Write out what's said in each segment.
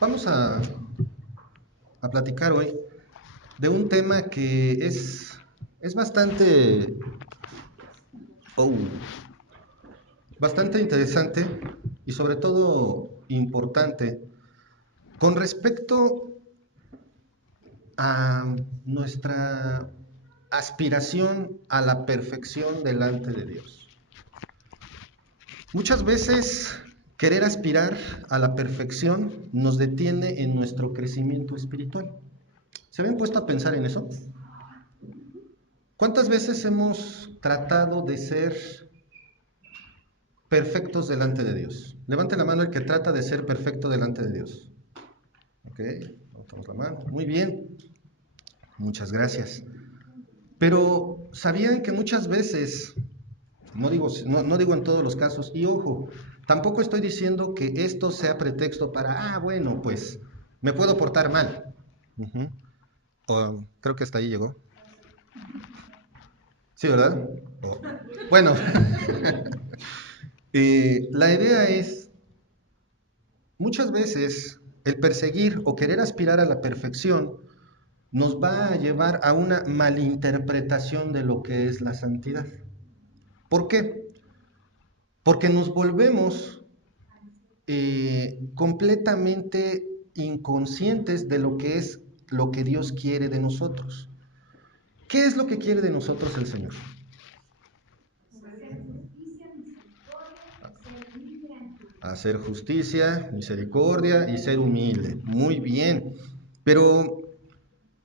Vamos a platicar hoy de un tema que es oh, bastante interesante y sobre todo importante con respecto a nuestra aspiración a la perfección delante de Dios. Muchas veces querer aspirar a la perfección nos detiene en nuestro crecimiento espiritual. ¿Se habían puesto a pensar en eso? ¿Cuántas veces hemos tratado de ser perfectos delante de Dios? Levante la mano el que trata de ser perfecto delante de Dios. Ok, levantamos la mano. Muy bien, muchas gracias. Pero ¿sabían que muchas veces, no digo en todos los casos, y ojo, tampoco estoy diciendo que esto sea pretexto para, bueno, pues me puedo portar mal? Uh-huh. Creo que hasta ahí llegó. Sí, ¿verdad? Oh. Bueno, la idea es, muchas veces el perseguir o querer aspirar a la perfección nos va a llevar a una malinterpretación de lo que es la santidad. ¿Por qué? Porque nos volvemos completamente inconscientes de lo que es lo que Dios quiere de nosotros. ¿Qué es lo que quiere de nosotros el Señor? Hacer justicia, misericordia y ser humilde. Muy bien. Pero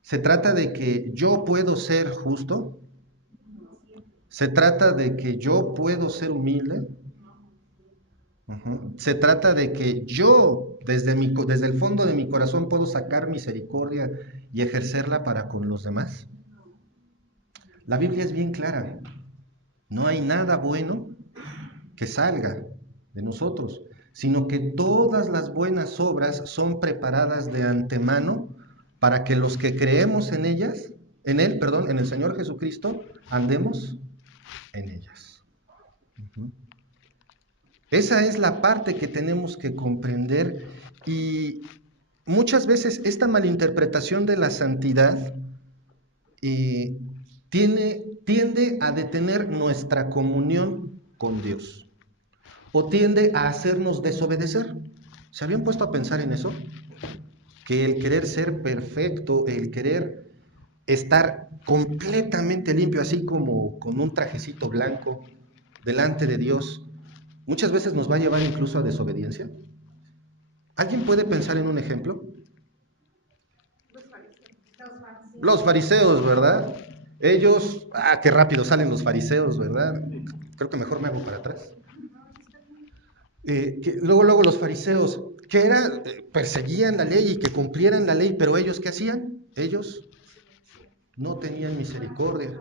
¿se trata de que yo puedo ser justo? ¿Se trata de que yo puedo ser humilde? Se trata de que yo, desde el fondo de mi corazón, puedo sacar misericordia y ejercerla para con los demás. La Biblia es bien clara. No hay nada bueno que salga de nosotros, sino que todas las buenas obras son preparadas de antemano para que los que creemos en ellas, en el Señor Jesucristo, andemos en ellas. Uh-huh. Esa es la parte que tenemos que comprender, y muchas veces esta malinterpretación de la santidad eh, tiende a detener nuestra comunión con Dios o tiende a hacernos desobedecer. ¿Se habían puesto a pensar en eso? Que el querer ser perfecto, el querer estar completamente limpio, así como con un trajecito blanco delante de Dios, muchas veces nos va a llevar incluso a desobediencia. ¿Alguien puede pensar en un ejemplo? Los fariseos, ¿verdad? Ellos, qué rápido salen los fariseos, ¿verdad? Creo que mejor me hago para atrás. Luego los fariseos, que era, perseguían la ley y que cumplieran la ley, pero ellos, ¿qué hacían? Ellos no tenían misericordia.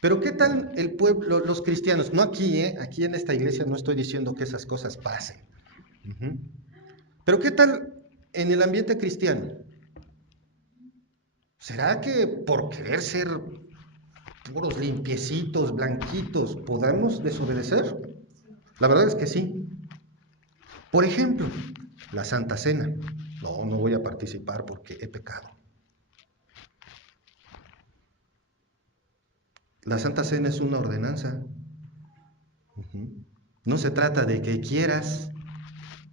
Pero ¿qué tal el pueblo, los cristianos? No aquí, aquí en esta iglesia no estoy diciendo que esas cosas pasen. Uh-huh. Pero ¿qué tal en el ambiente cristiano? ¿Será que por querer ser puros limpiecitos, blanquitos, podamos desobedecer? La verdad es que sí. Por ejemplo, la Santa Cena. No voy a participar porque he pecado. La Santa Cena es una ordenanza. Uh-huh. No se trata de que quieras,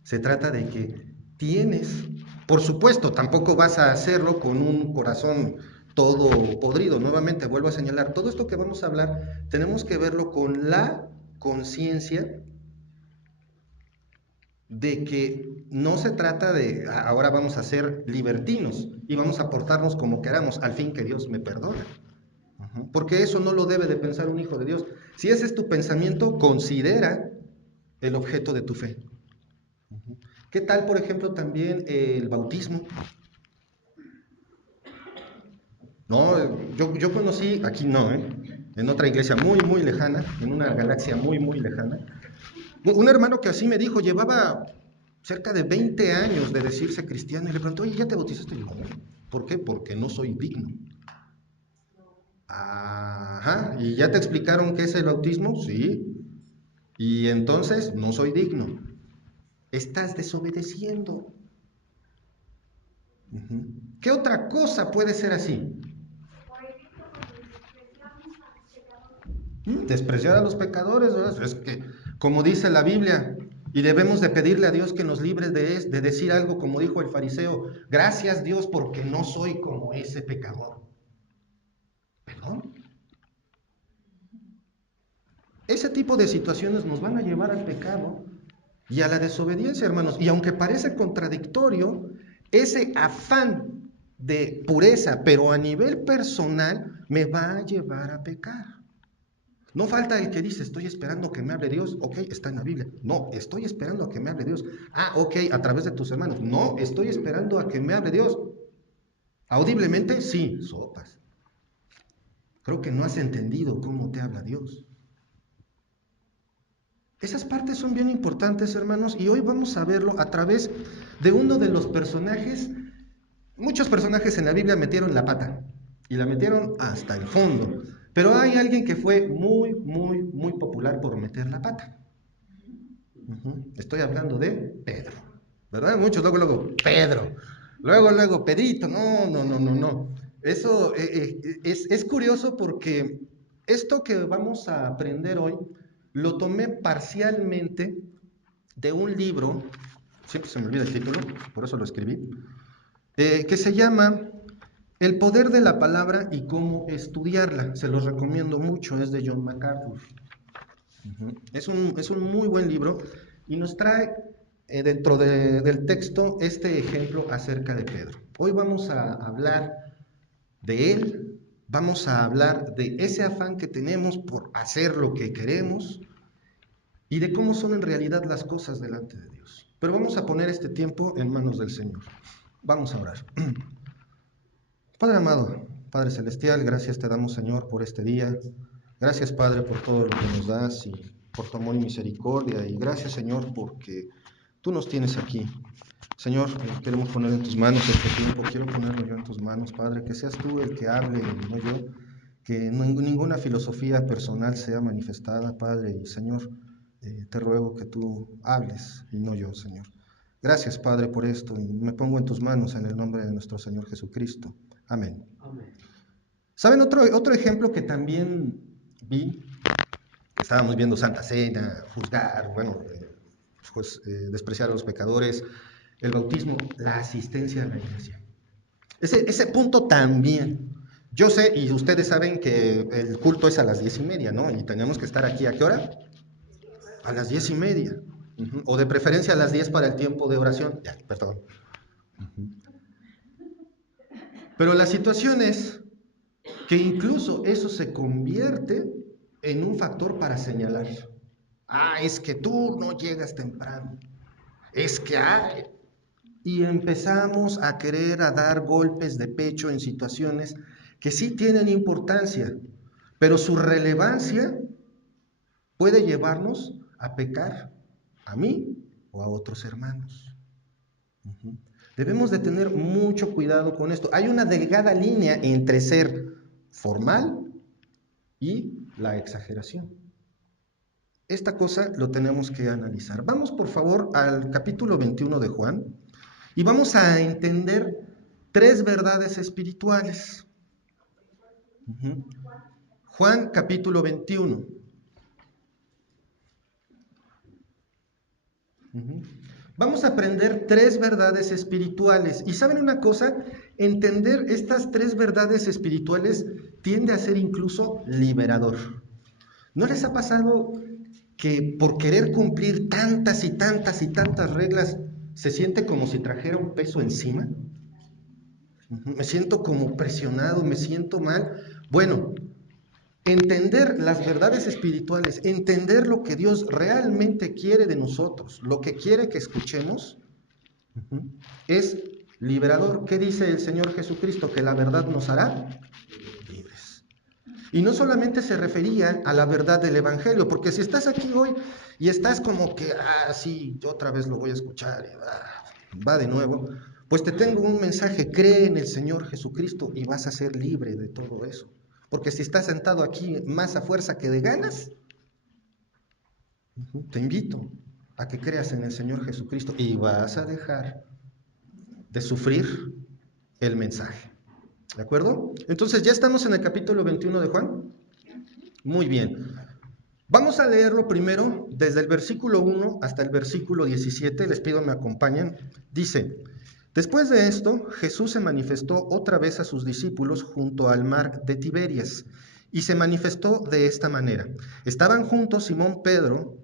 se trata de que tienes. Por supuesto, tampoco vas a hacerlo con un corazón todo podrido. Nuevamente vuelvo a señalar, todo esto que vamos a hablar, tenemos que verlo con la conciencia de que no se trata de ahora vamos a ser libertinos y vamos a portarnos como queramos, al fin que Dios me perdona. Uh-huh. Porque eso no lo debe de pensar un hijo de Dios. Si ese es tu pensamiento, considera el objeto de tu fe. Uh-huh. ¿Qué tal, por ejemplo, también el bautismo? No, yo conocí, aquí no, en otra iglesia muy lejana, en una galaxia muy lejana, un hermano que así me dijo, llevaba cerca de 20 años de decirse cristiano y le preguntó, oye, ¿ya te bautizaste? Y yo, no. ¿Por qué? Porque no soy digno. Ajá, ¿y ya te explicaron qué es el bautismo? Sí. Y entonces no soy digno. Estás desobedeciendo. Ujú. ¿Qué otra cosa puede ser así? Despreciar a los pecadores, ¿verdad? Es que, como dice la Biblia, y debemos de pedirle a Dios que nos libre de decir algo como dijo el fariseo, gracias Dios porque no soy como ese pecador. ¿Perdón? Ese tipo de situaciones nos van a llevar al pecado y a la desobediencia, hermanos. Y aunque parece contradictorio, ese afán de pureza, pero a nivel personal, me va a llevar a pecar. No falta el que dice, estoy esperando que me hable Dios. Ok, está en la Biblia. No, estoy esperando a que me hable Dios. Ah, ok, a través de tus hermanos. No, estoy esperando a que me hable Dios. Audiblemente, sí, sopas. Creo que no has entendido cómo te habla Dios. Esas partes son bien importantes, hermanos, y hoy vamos a verlo a través de uno de los personajes. Muchos personajes en la Biblia metieron la pata y la metieron hasta el fondo, pero hay alguien que fue muy, muy, muy popular por meter la pata. Estoy hablando de Pedro, ¿verdad? Muchos luego, Pedro, luego, Pedrito, no. Eso es curioso porque esto que vamos a aprender hoy lo tomé parcialmente de un libro, siempre se me olvida el título, por eso lo escribí, que se llama El poder de la palabra y cómo estudiarla. Se los recomiendo mucho, es de John MacArthur. Es un muy buen libro y nos trae dentro del texto este ejemplo acerca de Pedro. Hoy vamos a hablar de él, vamos a hablar de ese afán que tenemos por hacer lo que queremos y de cómo son en realidad las cosas delante de Dios. Pero vamos a poner este tiempo en manos del Señor. Vamos a orar. Padre amado, Padre celestial, gracias te damos, Señor, por este día. Gracias, Padre, por todo lo que nos das y por tu amor y misericordia. Y gracias, Señor, porque tú nos tienes aquí. Señor, queremos poner en tus manos este tiempo. Quiero ponerlo yo en tus manos, Padre, que seas tú el que hable y no yo. Que ninguna filosofía personal sea manifestada, Padre. Y Señor, te ruego que tú hables y no yo, Señor. Gracias, Padre, por esto. Y me pongo en tus manos en el nombre de nuestro Señor Jesucristo. Amén. Amén. ¿Saben otro ejemplo que también vi? Estábamos viendo Santa Cena, juzgar, bueno, despreciar a los pecadores, el bautismo, la asistencia a la iglesia. Ese punto también. Yo sé, y ustedes saben que el culto es a las 10:30, ¿no? Y tenemos que estar aquí, ¿a qué hora? A las 10:30. O de preferencia a las 10 para el tiempo de oración. Ya, perdón. Pero la situación es que incluso eso se convierte en un factor para señalar. Ah, es que tú no llegas temprano. Es que hay. Y empezamos a querer a dar golpes de pecho en situaciones que sí tienen importancia, pero su relevancia puede llevarnos a pecar a mí o a otros hermanos. Debemos de tener mucho cuidado con esto. Hay una delgada línea entre ser formal y la exageración. Esta cosa lo tenemos que analizar. Vamos por favor al capítulo 21 de Juan y vamos a entender tres verdades espirituales. Juan capítulo 21. Vamos a aprender tres verdades espirituales. Y ¿saben una cosa? Entender estas tres verdades espirituales tiende a ser incluso liberador. ¿No les ha pasado que por querer cumplir tantas y tantas y tantas reglas se siente como si trajera un peso encima? Me siento como presionado, me siento mal. Bueno, entender las verdades espirituales, entender lo que Dios realmente quiere de nosotros, lo que quiere que escuchemos, es liberador. ¿Qué dice el Señor Jesucristo? Que la verdad nos hará libres. Y no solamente se refería a la verdad del Evangelio, porque si estás aquí hoy y estás como que, sí, yo otra vez lo voy a escuchar, va de nuevo, pues te tengo un mensaje: cree en el Señor Jesucristo y vas a ser libre de todo eso. Porque si estás sentado aquí más a fuerza que de ganas, te invito a que creas en el Señor Jesucristo y vas a dejar de sufrir el mensaje. ¿De acuerdo? Entonces, ¿ya estamos en el capítulo 21 de Juan? Muy bien. Vamos a leerlo primero desde el versículo 1 hasta el versículo 17. Les pido me acompañen. Dice: Después de esto, Jesús se manifestó otra vez a sus discípulos junto al mar de Tiberias, y se manifestó de esta manera. Estaban juntos Simón Pedro,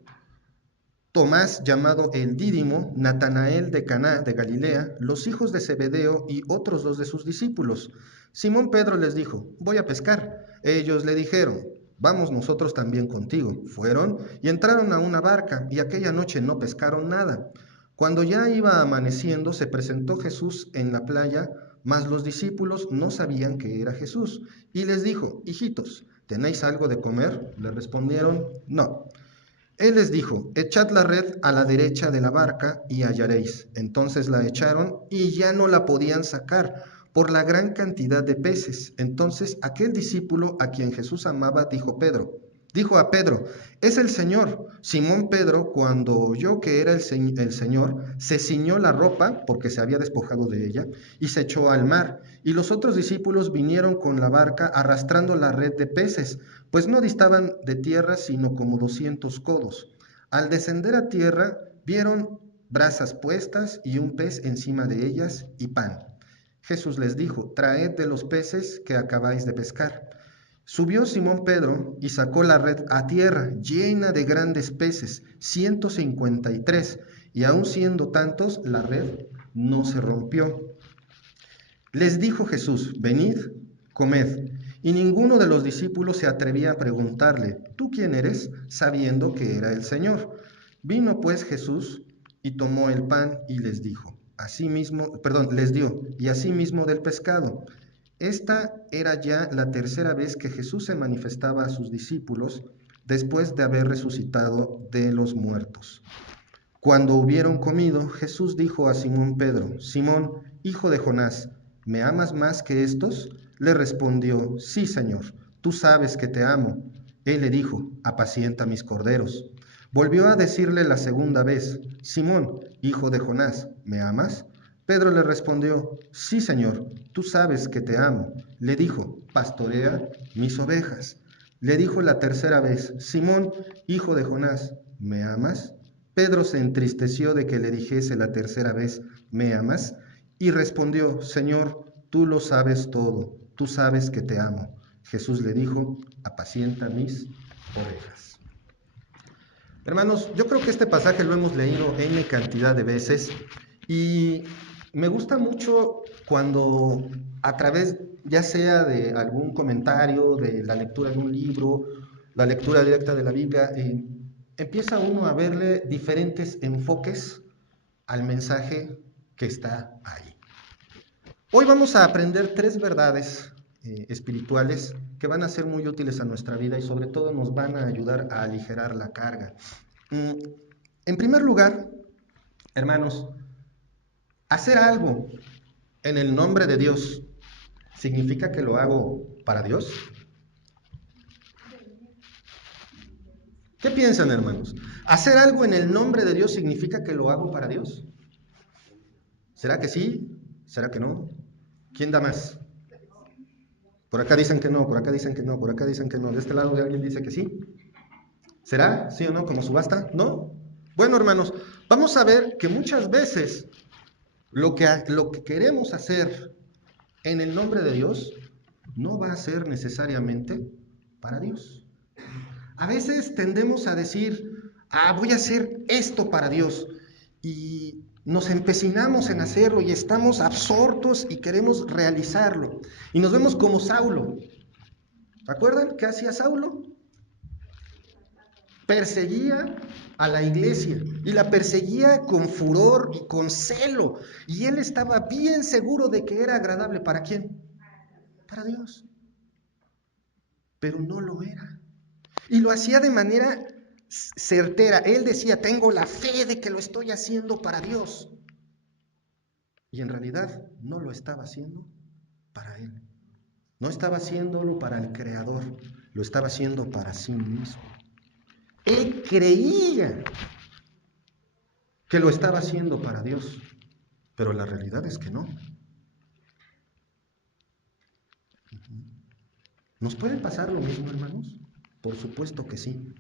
Tomás llamado el Dídimo, Natanael de Caná de Galilea, los hijos de Zebedeo y otros dos de sus discípulos. Simón Pedro les dijo: Voy a pescar. Ellos le dijeron: Vamos nosotros también contigo. Fueron y entraron a una barca, y aquella noche no pescaron nada. Cuando ya iba amaneciendo, se presentó Jesús en la playa, mas los discípulos no sabían que era Jesús. Y les dijo: Hijitos, ¿tenéis algo de comer? Le respondieron: No. Él les dijo: Echad la red a la derecha de la barca y hallaréis. Entonces la echaron y ya no la podían sacar por la gran cantidad de peces. Entonces aquel discípulo a quien Jesús amaba dijo a Pedro: Es el Señor. Simón Pedro, cuando oyó que era el Señor, se ciñó la ropa, porque se había despojado de ella, y se echó al mar. Y los otros discípulos vinieron con la barca arrastrando la red de peces, pues no distaban de tierra sino como 200 codos. Al descender a tierra, vieron brasas puestas y un pez encima de ellas y pan. Jesús les dijo: Traed de los peces que acabáis de pescar. Subió Simón Pedro y sacó la red a tierra, llena de grandes peces, 153, y aun siendo tantos, la red no se rompió. Les dijo Jesús: Venid, comed. Y ninguno de los discípulos se atrevía a preguntarle: ¿Tú quién eres?, sabiendo que era el Señor. Vino pues Jesús y tomó el pan y les dio, y asimismo del pescado. Esta era ya la tercera vez que Jesús se manifestaba a sus discípulos después de haber resucitado de los muertos. Cuando hubieron comido, Jesús dijo a Simón Pedro: Simón, hijo de Jonás, ¿me amas más que estos? Le respondió: Sí, Señor, tú sabes que te amo. Él le dijo: Apacienta mis corderos. Volvió a decirle la segunda vez: Simón, hijo de Jonás, ¿me amas? Pedro le respondió: Sí, Señor, tú sabes que te amo. Le dijo: Pastorea mis ovejas. Le dijo la tercera vez: Simón, hijo de Jonás, ¿me amas? Pedro se entristeció de que le dijese la tercera vez: ¿Me amas? Y respondió: Señor, tú lo sabes todo, tú sabes que te amo. Jesús le dijo: Apacienta mis ovejas. Hermanos, yo creo que este pasaje lo hemos leído N cantidad de veces y me gusta mucho cuando a través ya sea de algún comentario, de la lectura de un libro, la lectura directa de la Biblia, empieza uno a verle diferentes enfoques al mensaje que está ahí. Hoy vamos a aprender 3 verdades espirituales que van a ser muy útiles a nuestra vida y sobre todo nos van a ayudar a aligerar la carga. En primer lugar, hermanos, hacer algo en el nombre de Dios, ¿significa que lo hago para Dios? ¿Qué piensan, hermanos? ¿Hacer algo en el nombre de Dios significa que lo hago para Dios? ¿Será que sí? ¿Será que no? ¿Quién da más? Por acá dicen que no, por acá dicen que no, por acá dicen que no. De este lado alguien dice que sí. ¿Será? ¿Sí o no? ¿Como subasta? ¿No? Bueno, hermanos, vamos a ver que muchas veces lo que queremos hacer en el nombre de Dios no va a ser necesariamente para Dios. A veces tendemos a decir: voy a hacer esto para Dios, y nos empecinamos en hacerlo y estamos absortos y queremos realizarlo. Y nos vemos como Saulo. ¿Recuerdan qué hacía Saulo? Perseguía a la iglesia y la perseguía con furor y con celo. Y él estaba bien seguro de que era agradable. ¿Para quién? Para Dios. Pero no lo era. Y lo hacía de manera certera. Él decía: tengo la fe de que lo estoy haciendo para Dios. Y en realidad no lo estaba haciendo para él. No estaba haciéndolo para el Creador. Lo estaba haciendo para sí mismo. Él creía que lo estaba haciendo para Dios, pero la realidad es que no. ¿Nos puede pasar lo mismo, hermanos? Por supuesto que sí.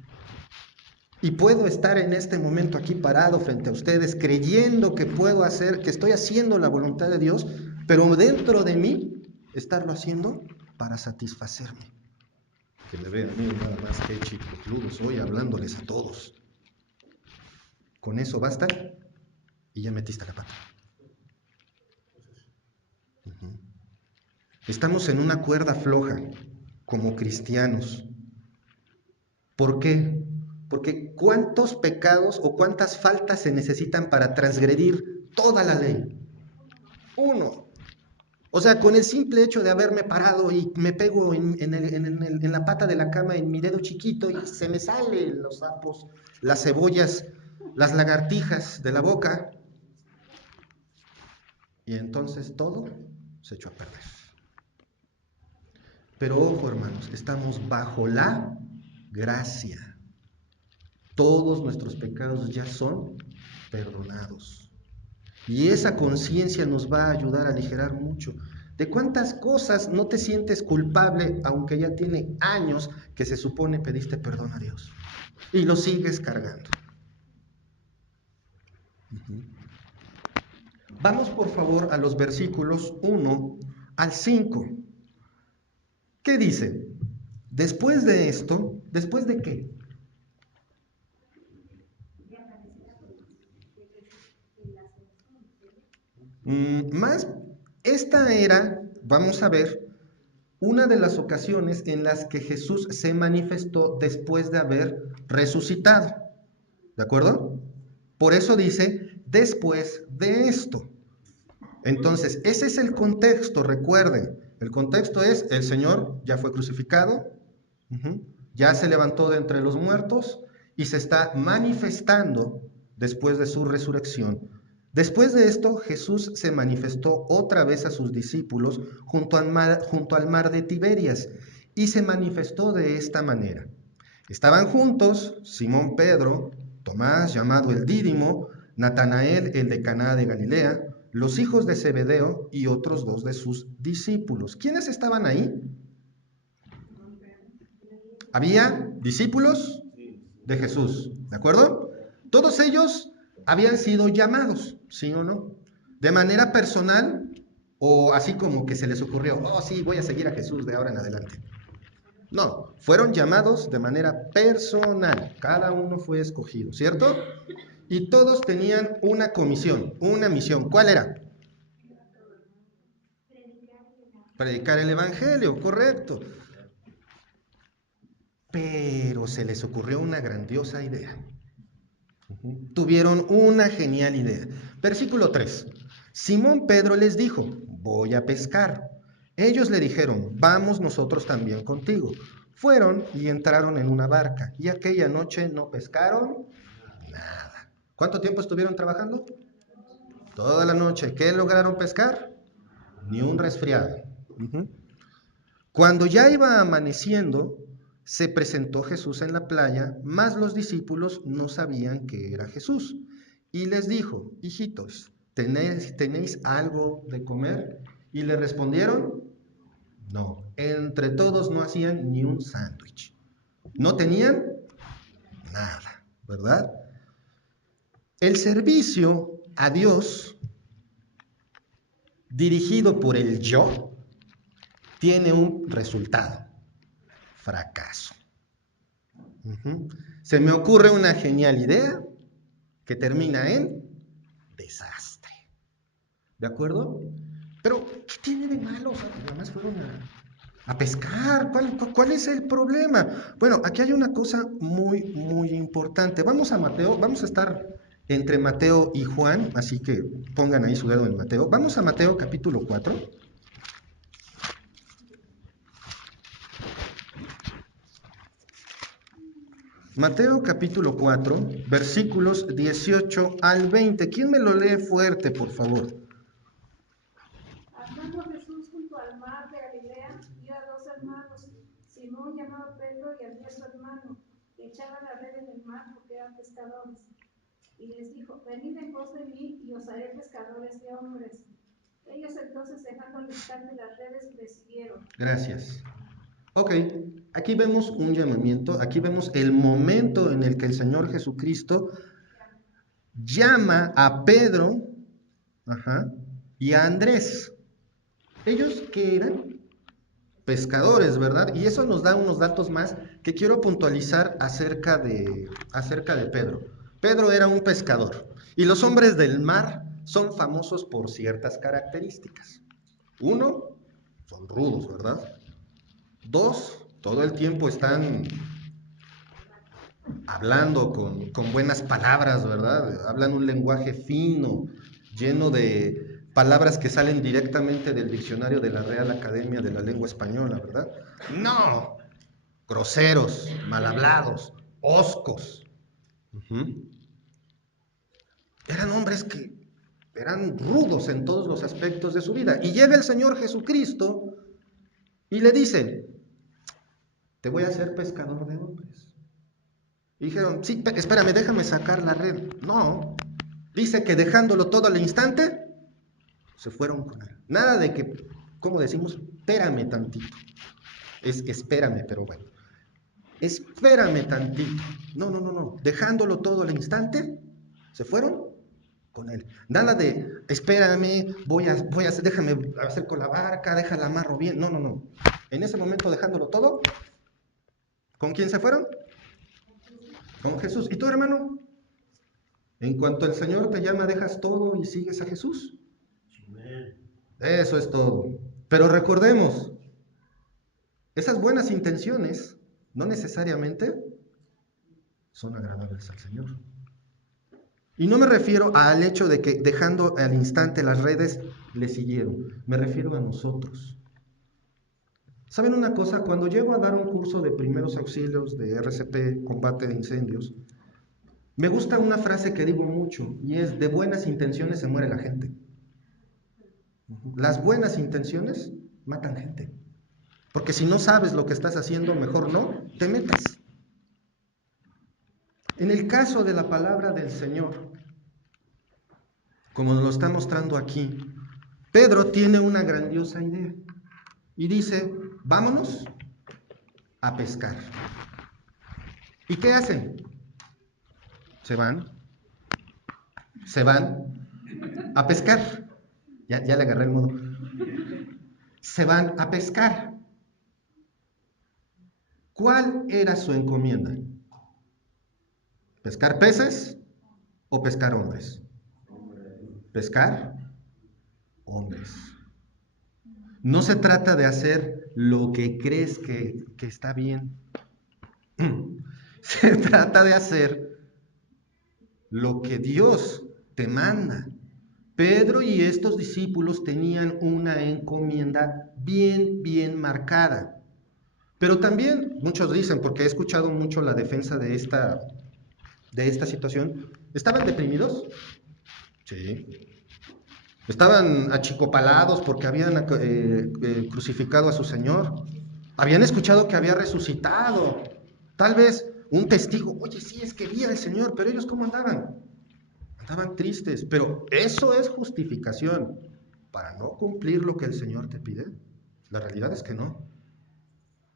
Y puedo estar en este momento aquí parado frente a ustedes creyendo que puedo hacer, que estoy haciendo la voluntad de Dios, pero dentro de mí estarlo haciendo para satisfacerme. Que me vean a mí nada más que chicocludo soy hablándoles a todos. Con eso basta y ya metiste la pata. Estamos en una cuerda floja como cristianos. ¿Por qué? Porque ¿cuántos pecados o cuántas faltas se necesitan para transgredir toda la ley? Uno. O sea, con el simple hecho de haberme parado y me pego en la pata de la cama en mi dedo chiquito y se me salen los sapos, las cebollas, las lagartijas de la boca, y entonces todo se echó a perder. Pero ojo, hermanos, estamos bajo la gracia. Todos nuestros pecados ya son perdonados. Y esa conciencia nos va a ayudar a aligerar mucho. ¿De cuántas cosas no te sientes culpable, aunque ya tiene años que se supone pediste perdón a Dios? Y lo sigues cargando. Vamos por favor a los versículos 1 al 5. ¿Qué dice? Después de esto, ¿después de qué? Más, esta era, vamos a ver, una de las ocasiones en las que Jesús se manifestó después de haber resucitado. ¿De acuerdo? Por eso dice, después de esto. Entonces, ese es el contexto, recuerden. El contexto es, el Señor ya fue crucificado, ya se levantó de entre los muertos y se está manifestando después de su resurrección. Después de esto, Jesús se manifestó otra vez a sus discípulos junto al mar de Tiberias y se manifestó de esta manera. Estaban juntos Simón Pedro, Tomás llamado el Dídimo, Natanael el de Caná de Galilea, los hijos de Zebedeo y otros dos de sus discípulos. ¿Quiénes estaban ahí? Había discípulos de Jesús, ¿de acuerdo? Todos ellos habían sido llamados, ¿sí o no? De manera personal o así como que se les ocurrió, oh sí, voy a seguir a Jesús de ahora en adelante. No, fueron llamados de manera personal, cada uno fue escogido, ¿cierto? Y todos tenían una comisión, una misión. ¿Cuál era? Predicar el Evangelio, correcto. Pero se les ocurrió una grandiosa idea. Tuvieron una genial idea. Versículo 3. Simón Pedro les dijo, voy a pescar. Ellos le dijeron, vamos nosotros también contigo. Fueron y entraron en una barca, y aquella noche no pescaron nada. ¿Cuánto tiempo estuvieron trabajando? Toda la noche. ¿Qué lograron pescar? Ni un resfriado. Cuando ya iba amaneciendo, se presentó Jesús en la playa, mas los discípulos no sabían que era Jesús. Y les dijo, hijitos, ¿tenéis algo de comer? Y le respondieron, no. Entre todos no hacían ni un sándwich. No tenían nada, ¿verdad? El servicio a Dios, dirigido por el yo, tiene un resultado, fracaso. Se me ocurre una genial idea que termina en desastre. ¿De acuerdo? Pero, ¿qué tiene de malo? O sea, nada más fueron a pescar. ¿Cuál es el problema? Bueno, aquí hay una cosa muy, muy importante. Vamos a Mateo, vamos a estar entre Mateo y Juan, así que pongan ahí su dedo en Mateo. Vamos a Mateo capítulo 4. Mateo capítulo 4, versículos 18 al 20. ¿Quién me lo lee fuerte, por favor? Andando Jesús junto al mar de Galilea, vio a dos hermanos, Simón llamado Pedro y Andrés su hermano, que echaban la red en el mar porque eran pescadores. Y les dijo, venid en pos de mí y os haré pescadores de hombres. Ellos entonces entonces dejando al instante las redes le siguieron. Gracias. Ok, aquí vemos un llamamiento, aquí vemos el momento en el que el Señor Jesucristo llama a Pedro, y a Andrés. Ellos que eran pescadores, ¿verdad? Y eso nos da unos datos más que quiero puntualizar acerca de Pedro. Pedro era un pescador y los hombres del mar son famosos por ciertas características. Uno, son rudos, ¿verdad? Dos, todo el tiempo están hablando con buenas palabras, ¿verdad? Hablan un lenguaje fino, lleno de palabras que salen directamente del diccionario de la Real Academia de la Lengua Española, ¿verdad? No, groseros, mal hablados, hoscos. Eran hombres que eran rudos en todos los aspectos de su vida. Y llega el Señor Jesucristo y le dice, te voy a hacer pescador de hombres. Y dijeron, sí, espérame, déjame sacar la red. No, dice que dejándolo todo al instante, se fueron con él. Nada de que, ¿cómo decimos? Espérame tantito. Es espérame, pero bueno. Espérame tantito. No. Dejándolo todo al instante, se fueron con él. Nada de, espérame, déjame hacer con la barca, déjala amarro bien. No. En ese momento, dejándolo todo, ¿con quién se fueron? Con Jesús. ¿Y tú, hermano? En cuanto el Señor te llama, dejas todo y sigues a Jesús. Eso es todo. Pero recordemos, esas buenas intenciones no necesariamente son agradables al Señor. Y no me refiero al hecho de que dejando al instante las redes le siguieron. Me refiero a nosotros. ¿Saben una cosa? Cuando llego a dar un curso de primeros auxilios de RCP, combate de incendios, me gusta una frase que digo mucho y es, de buenas intenciones se muere la gente. Las buenas intenciones matan gente. Porque si no sabes lo que estás haciendo, mejor no te metas. En el caso de la palabra del Señor, como nos lo está mostrando aquí, Pedro tiene una grandiosa idea y dice, vámonos a pescar. ¿Y qué hacen? Se van a pescar. Ya le agarré el modo. Se van a pescar. ¿Cuál era su encomienda? ¿Pescar peces o pescar hombres? Pescar hombres. No se trata de hacer lo que crees que está bien. Se trata de hacer lo que Dios te manda. Pedro y estos discípulos tenían una encomienda bien marcada. Pero también, muchos dicen, porque he escuchado mucho la defensa de esta situación, ¿estaban deprimidos? Sí. ¿Estaban achicopalados porque habían crucificado a su Señor? Habían escuchado que había resucitado. Tal vez un testigo, oye, sí, es que vi al Señor, pero ellos ¿cómo andaban? Andaban tristes, pero eso es justificación para no cumplir lo que el Señor te pide. La realidad es que no.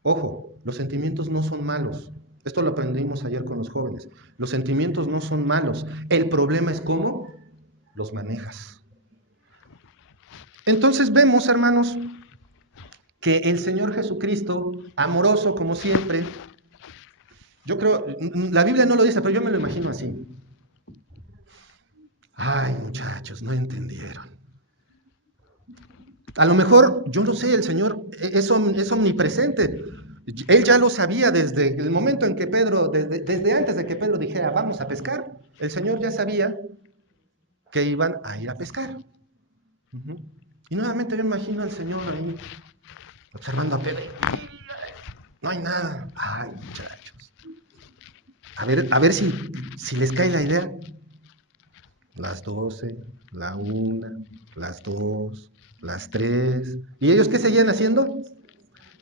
Ojo, los sentimientos no son malos. Esto lo aprendimos ayer con los jóvenes. Los sentimientos no son malos. El problema es cómo los manejas. Entonces vemos, hermanos, que el Señor Jesucristo, amoroso como siempre, yo creo, la Biblia no lo dice, pero yo me lo imagino así. Ay, muchachos, no entendieron. A lo mejor, yo no sé, el Señor es omnipresente. Él ya lo sabía desde el momento en que Pedro, desde antes de que Pedro dijera, vamos a pescar, el Señor ya sabía que iban a ir a pescar. Y nuevamente yo imagino al Señor ahí, observando a Pedro. No hay nada. Ay, muchachos. A ver si les cae la idea. Las 12, la 1, las 2, las 3. ¿Y ellos qué seguían haciendo?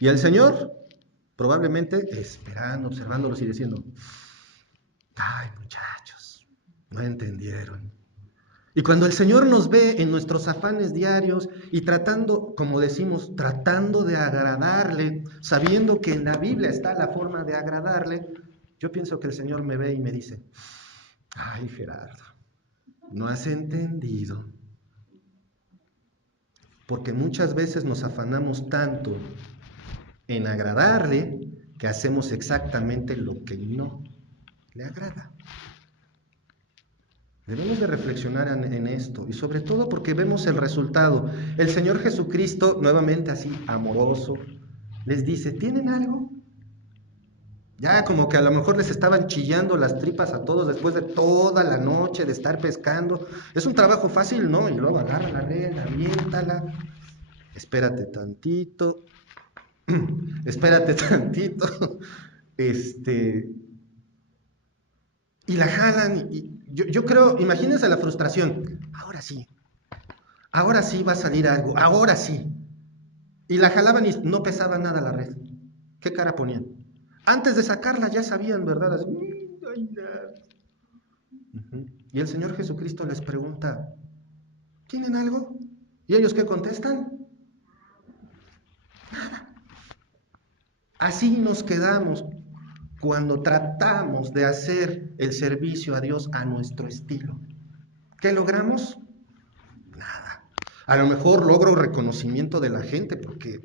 Y el Señor, probablemente esperando, observándolos y diciendo, ay, muchachos, no entendieron. Y cuando el Señor nos ve en nuestros afanes diarios y tratando, como decimos, tratando de agradarle, sabiendo que en la Biblia está la forma de agradarle, yo pienso que el Señor me ve y me dice, ay Gerardo, no has entendido, porque muchas veces nos afanamos tanto en agradarle que hacemos exactamente lo que no le agrada. Debemos de reflexionar en esto y sobre todo porque vemos el resultado. El Señor Jesucristo, nuevamente así, amoroso, les dice, ¿tienen algo? Ya como que a lo mejor les estaban chillando las tripas a todos después de toda la noche de estar pescando. Es un trabajo fácil, ¿no? Y luego agarra la red, aviéntala, espérate tantito, espérate tantito, y la jalan, y yo creo, imagínense la frustración, ahora sí va a salir algo, ahora sí. Y la jalaban y no pesaba nada la red. ¿Qué cara ponían? Antes de sacarla ya sabían, ¿verdad? Así, ay, y el Señor Jesucristo les pregunta, ¿tienen algo? ¿Y ellos qué contestan? Así nos quedamos cuando tratamos de hacer el servicio a Dios a nuestro estilo. ¿Qué logramos? Nada. A lo mejor logro reconocimiento de la gente porque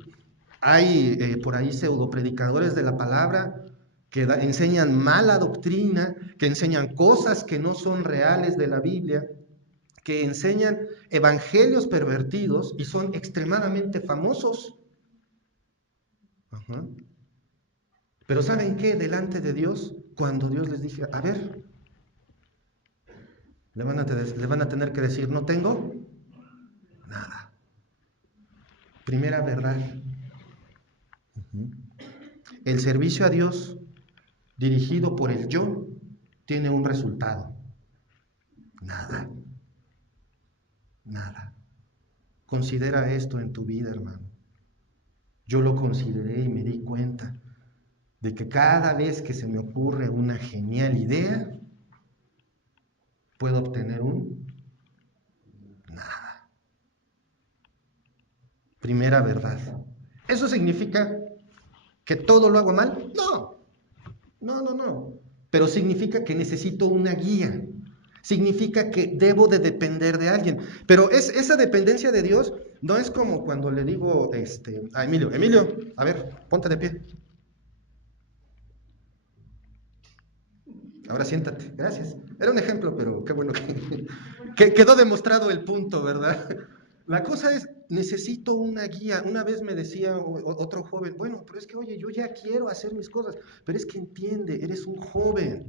hay por ahí pseudo predicadores de la palabra que enseñan mala doctrina, que enseñan cosas que no son reales de la Biblia, que enseñan evangelios pervertidos y son extremadamente famosos. Ajá. Pero ¿saben qué? Delante de Dios, cuando Dios les dije, a ver, le van a tener que decir, no tengo nada. Primera verdad. El servicio a Dios dirigido por el yo tiene un resultado. Nada. Nada. Considera esto en tu vida, hermano. Yo lo consideré y me di cuenta de que cada vez que se me ocurre una genial idea, puedo obtener un nada. Primera verdad. ¿Eso significa que todo lo hago mal? No, no. Pero significa que necesito una guía. Significa que debo de depender de alguien. Pero esa dependencia de Dios no es como cuando le digo a Emilio, a ver, ponte de pie. Ahora siéntate, gracias. Era un ejemplo, pero qué bueno que quedó demostrado el punto, ¿verdad? La cosa es, necesito una guía. Una vez me decía otro joven, bueno, pero es que, oye, yo ya quiero hacer mis cosas, pero es que entiende, eres un joven.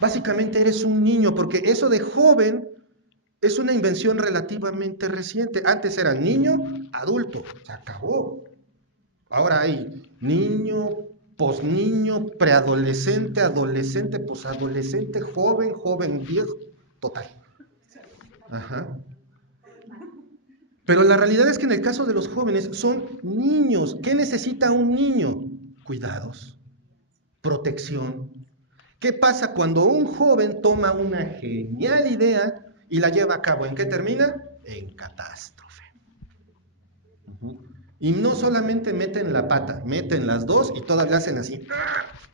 Básicamente eres un niño, porque eso de joven es una invención relativamente reciente. Antes era niño, adulto, se acabó. Ahora hay niño, posniño, preadolescente, adolescente, posadolescente, joven, joven viejo, total. Ajá. Pero la realidad es que en el caso de los jóvenes son niños. ¿Qué necesita un niño? Cuidados, protección. ¿Qué pasa cuando un joven toma una genial idea y la lleva a cabo? ¿En qué termina? En catástrofe. Y no solamente meten la pata, meten las dos y todavía hacen así,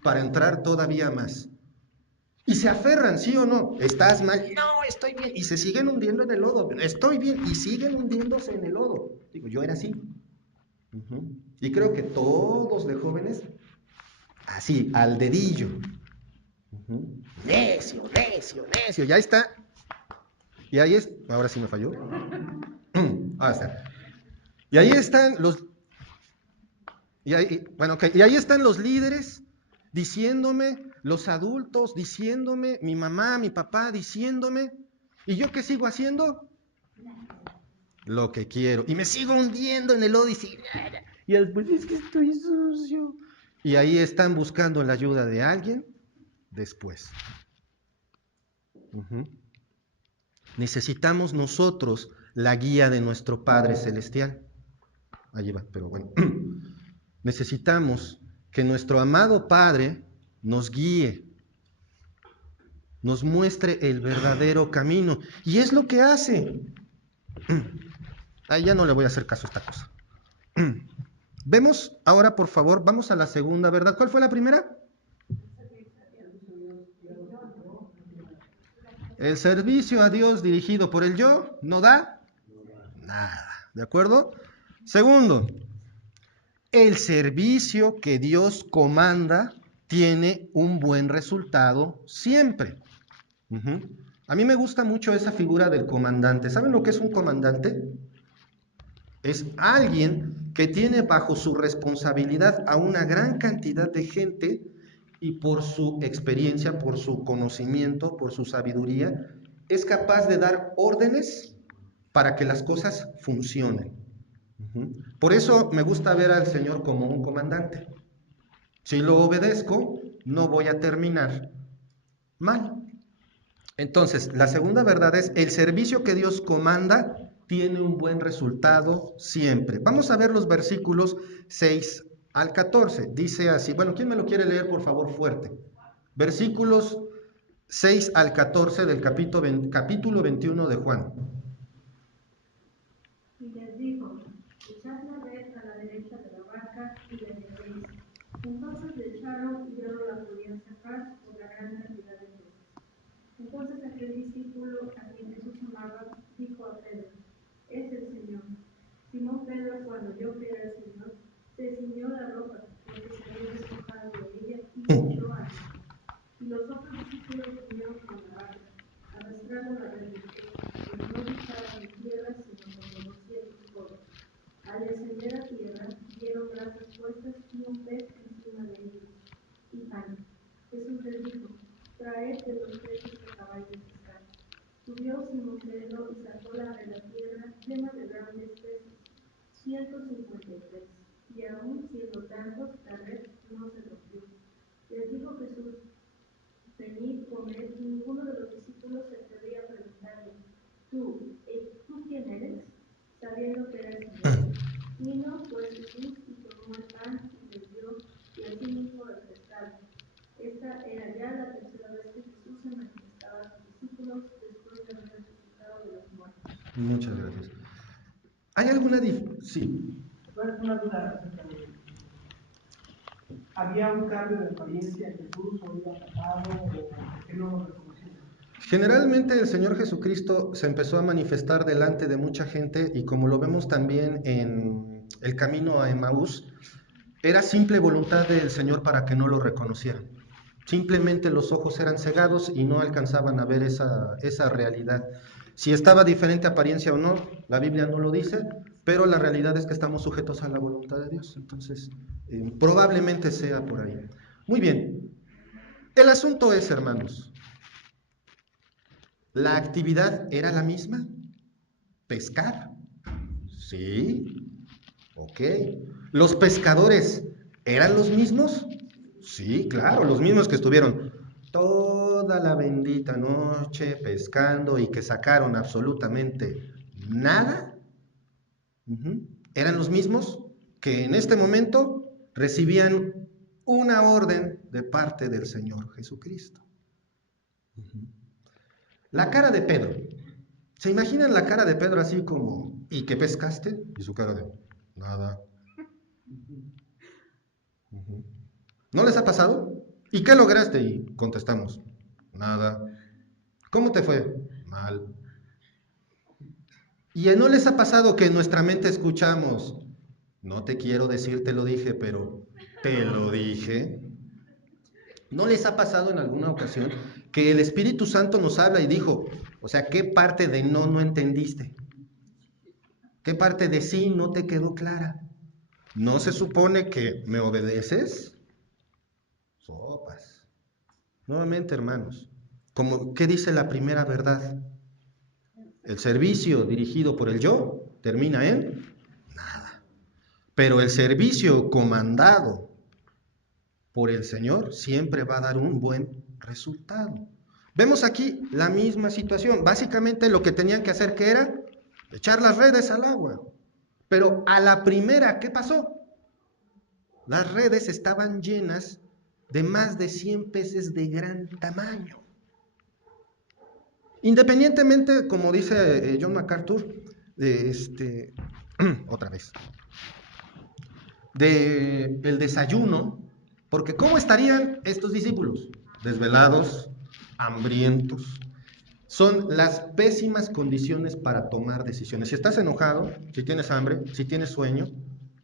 para entrar todavía más. Y se aferran, ¿sí o no? ¿Estás mal? No, estoy bien. Y se siguen hundiendo en el lodo. Estoy bien. Y siguen hundiéndose en el lodo. Digo, yo era así. Y creo que todos de jóvenes, así, al dedillo. Necio, necio, necio. Ya está. Y ahí es. Ahora sí me falló. Ahora está. Y ahí están los. Y ahí están los líderes diciéndome, los adultos diciéndome, mi mamá, mi papá diciéndome, ¿y yo qué sigo haciendo? Lo que quiero. Y me sigo hundiendo en el lodo y después es que estoy sucio. Y ahí están buscando la ayuda de alguien después. Necesitamos nosotros la guía de nuestro Padre Celestial. Allí va, pero bueno. Necesitamos que nuestro amado Padre nos guíe. nos muestre el verdadero camino. Y es lo que hace. Ahí ya no le voy a hacer caso a esta cosa. Vemos ahora, por favor, vamos a la segunda verdad. ¿Cuál fue la primera? El servicio a Dios dirigido por el yo no da nada. ¿De acuerdo? Segundo, el servicio que Dios comanda tiene un buen resultado siempre. A mí me gusta mucho esa figura del comandante. ¿Saben lo que es un comandante? Es alguien que tiene bajo su responsabilidad a una gran cantidad de gente y por su experiencia, por su conocimiento, por su sabiduría, es capaz de dar órdenes para que las cosas funcionen. Por eso me gusta ver al Señor como un comandante. Si lo obedezco, no voy a terminar mal. Entonces, la segunda verdad es, el servicio que Dios comanda tiene un buen resultado siempre. Vamos a ver los versículos 6 al 14. Dice así, bueno, ¿quién me lo quiere leer, por favor, fuerte? Versículos 6 al 14 del capítulo 21 de Juan. Y les dijo, echad la red a la derecha de la barca y la llevaréis. Entonces le echaron y ya no la podían sacar por la gran cantidad de peces. Entonces aquel discípulo a quien Jesús amaba dijo a Pedro, es el Señor. Simón Pedro, cuando oyó que era el Señor, se ciñó la ropa, porque se había despojado de ella y se echó a él. Y los otros discípulos vinieron con la barca, arrastrando la red del peces, pues no buscaban en tierra, sino como 200 codos. Al descender a tierra, vieron brasas puestas y un pez encima de ellos, y pan. Jesús les dijo, traed de los peces que acabáis de pescar. Subió Simón Pedro y sacó la red a tierra llena de grandes peces, 153. Y aún siendo tantos, la red no se rompió. Les dijo Jesús, venid, comed, y ninguno de los discípulos se atrevía a preguntarle, ¿tú quién eres? Sabiendo que era el Señor. Vino pues Jesús y tomó el pan y le dio, y así mismo el pescado. Esta era ya la tercera vez que Jesús se manifestaba a sus discípulos después de haber resucitado de los muertos. Muchas gracias. ¿Hay alguna Sí. Una duda. ¿Había un cambio de apariencia en Jesús o iba tapado o por qué no lo reconocían? Generalmente el Señor Jesucristo se empezó a manifestar delante de mucha gente y como lo vemos también en el camino a Emaús, era simple voluntad del Señor para que no lo reconocieran. Simplemente los ojos eran cegados y no alcanzaban a ver esa realidad. Si estaba diferente apariencia o no, la Biblia no lo dice, pero la realidad es que estamos sujetos a la voluntad de Dios. Entonces, probablemente sea por ahí. Muy bien. El asunto es, hermanos, ¿la actividad era la misma? ¿Pescar? Sí. Ok. ¿Los pescadores eran los mismos? Sí, claro, los mismos que estuvieron toda la bendita noche pescando y que sacaron absolutamente nada. Eran los mismos que en este momento recibían una orden de parte del Señor Jesucristo. La cara de Pedro. ¿Se imaginan la cara de Pedro así como, ¿y qué pescaste? Y su cara de, nada. ¿No les ha pasado? ¿Y qué lograste? Y contestamos, nada. ¿Cómo te fue? Mal. ¿Y no les ha pasado que en nuestra mente escuchamos, no te quiero decir te lo dije, pero te lo dije? ¿No les ha pasado en alguna ocasión que el Espíritu Santo nos habla y dijo, o sea, ¿qué parte de no entendiste? ¿Qué parte de sí no te quedó clara? ¿No se supone que me obedeces? Sopas. Nuevamente, hermanos, ¿qué dice la primera verdad? El servicio dirigido por el yo termina en nada. Pero el servicio comandado por el Señor siempre va a dar un buen resultado. Vemos aquí la misma situación. Básicamente lo que tenían que hacer, ¿qué era? Echar las redes al agua. Pero a la primera, ¿qué pasó? Las redes estaban llenas de más de 100 peces de gran tamaño. Independientemente, como dice John MacArthur, otra vez, de el desayuno, porque ¿cómo estarían estos discípulos? Desvelados, hambrientos. Son las pésimas condiciones para tomar decisiones. Si estás enojado, si tienes hambre, si tienes sueño,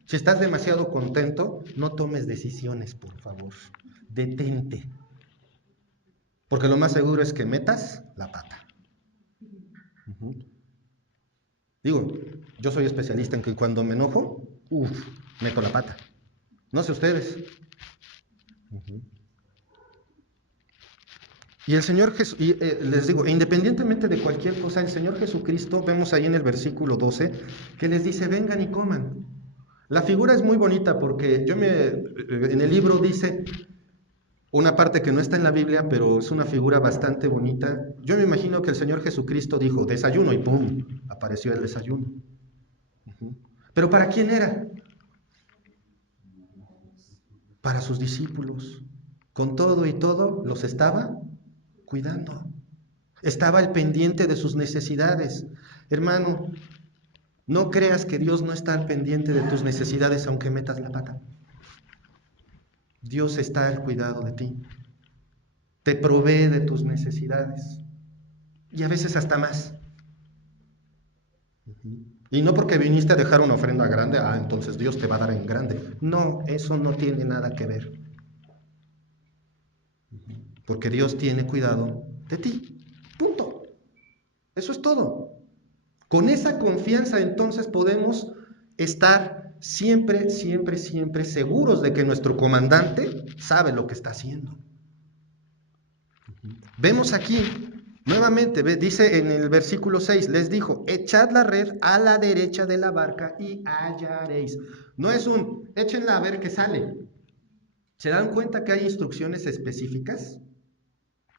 si estás demasiado contento, no tomes decisiones, por favor. Detente. Porque lo más seguro es que metas la pata. Digo, yo soy especialista en que cuando me enojo, meto la pata. No sé ustedes. Y el Señor Jesús, les digo, independientemente de cualquier cosa, el Señor Jesucristo, vemos ahí en el versículo 12, que les dice, vengan y coman. La figura es muy bonita porque en el libro dice una parte que no está en la Biblia, pero es una figura bastante bonita. Yo me imagino que el Señor Jesucristo dijo, desayuno, y ¡pum!, apareció el desayuno. ¿Pero para quién era? Para sus discípulos. Con todo y todo, los estaba cuidando. Estaba al pendiente de sus necesidades. Hermano, no creas que Dios no está al pendiente de tus necesidades aunque metas la pata. Dios está al cuidado de ti. Te provee de tus necesidades. Y a veces hasta más. Y no porque viniste a dejar una ofrenda grande, entonces Dios te va a dar en grande. No, eso no tiene nada que ver. Porque Dios tiene cuidado de ti. Punto. Eso es todo. Con esa confianza entonces podemos estar siempre, siempre, siempre seguros de que nuestro comandante sabe lo que está haciendo. Vemos aquí, nuevamente, dice en el versículo 6, les dijo, echad la red a la derecha de la barca y hallaréis. No es échenla a ver qué sale. ¿Se dan cuenta que hay instrucciones específicas?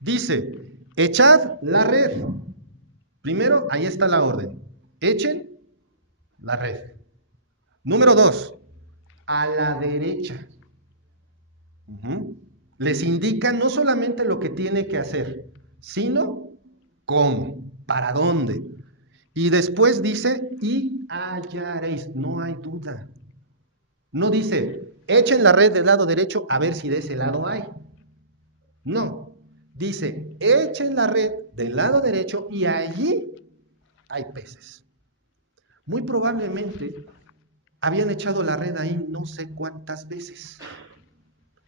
Dice, echad la red. Primero, ahí está la orden. Echen la red. Número 2, a la derecha. Les indica no solamente lo que tiene que hacer, sino cómo, para dónde. Y después dice, y hallaréis, no hay duda. No dice, echen la red del lado derecho a ver si de ese lado hay. No, dice, echen la red del lado derecho y allí hay peces. Muy probablemente habían echado la red ahí no sé cuántas veces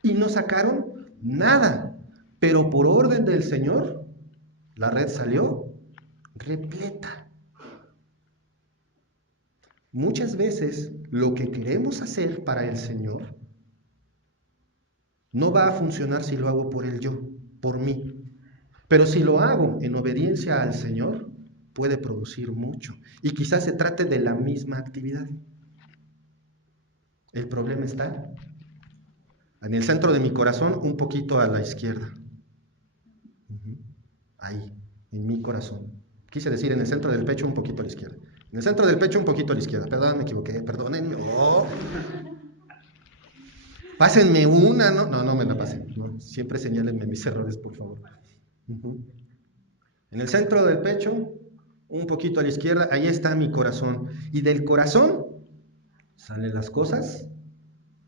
y no sacaron nada, pero por orden del Señor, la red salió repleta. Muchas veces lo que queremos hacer para el Señor no va a funcionar si lo hago por el yo, por mí. Pero si lo hago en obediencia al Señor, puede producir mucho. Y quizás se trate de la misma actividad. El problema está en el centro de mi corazón, un poquito a la izquierda. Ahí, en mi corazón. Quise decir en el centro del pecho, un poquito a la izquierda. En el centro del pecho, un poquito a la izquierda. Perdón, me equivoqué, perdónenme. Pásenme una, ¿no? No me la pasen. No, siempre señálenme mis errores, por favor. En el centro del pecho, un poquito a la izquierda, ahí está mi corazón. Y del corazón salen las cosas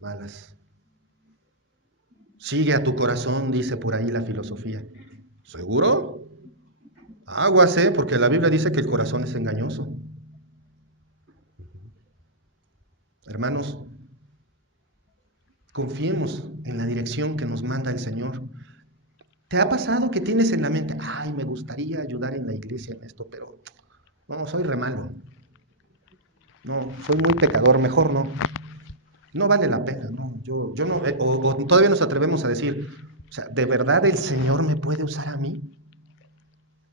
malas. Sigue a tu corazón, dice por ahí la filosofía. ¿Seguro? Aguas, porque la Biblia dice que el corazón es engañoso. Hermanos, confiemos en la dirección que nos manda el Señor. ¿Te ha pasado que tienes en la mente, me gustaría ayudar en la iglesia en esto, pero no, soy re malo. No, soy muy pecador, mejor no. No vale la pena, no. Yo no, o todavía nos atrevemos a decir, o sea, ¿de verdad el Señor me puede usar a mí?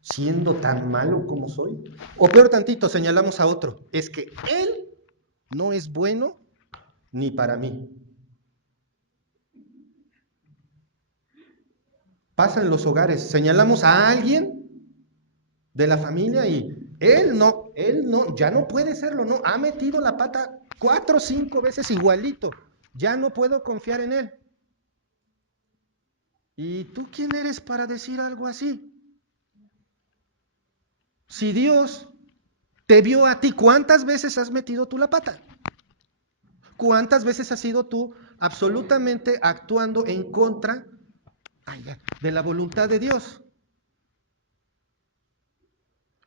Siendo tan malo como soy. O peor tantito, señalamos a otro. Es que Él no es bueno ni para mí. Pasa en los hogares. Señalamos a alguien de la familia y él no, ya no puede serlo, no. Ha metido la pata 4 o 5 veces igualito. Ya no puedo confiar en él. ¿Y tú quién eres para decir algo así? Si Dios te vio a ti, ¿cuántas veces has metido tú la pata? ¿Cuántas veces has sido tú absolutamente actuando en contra de la voluntad de Dios?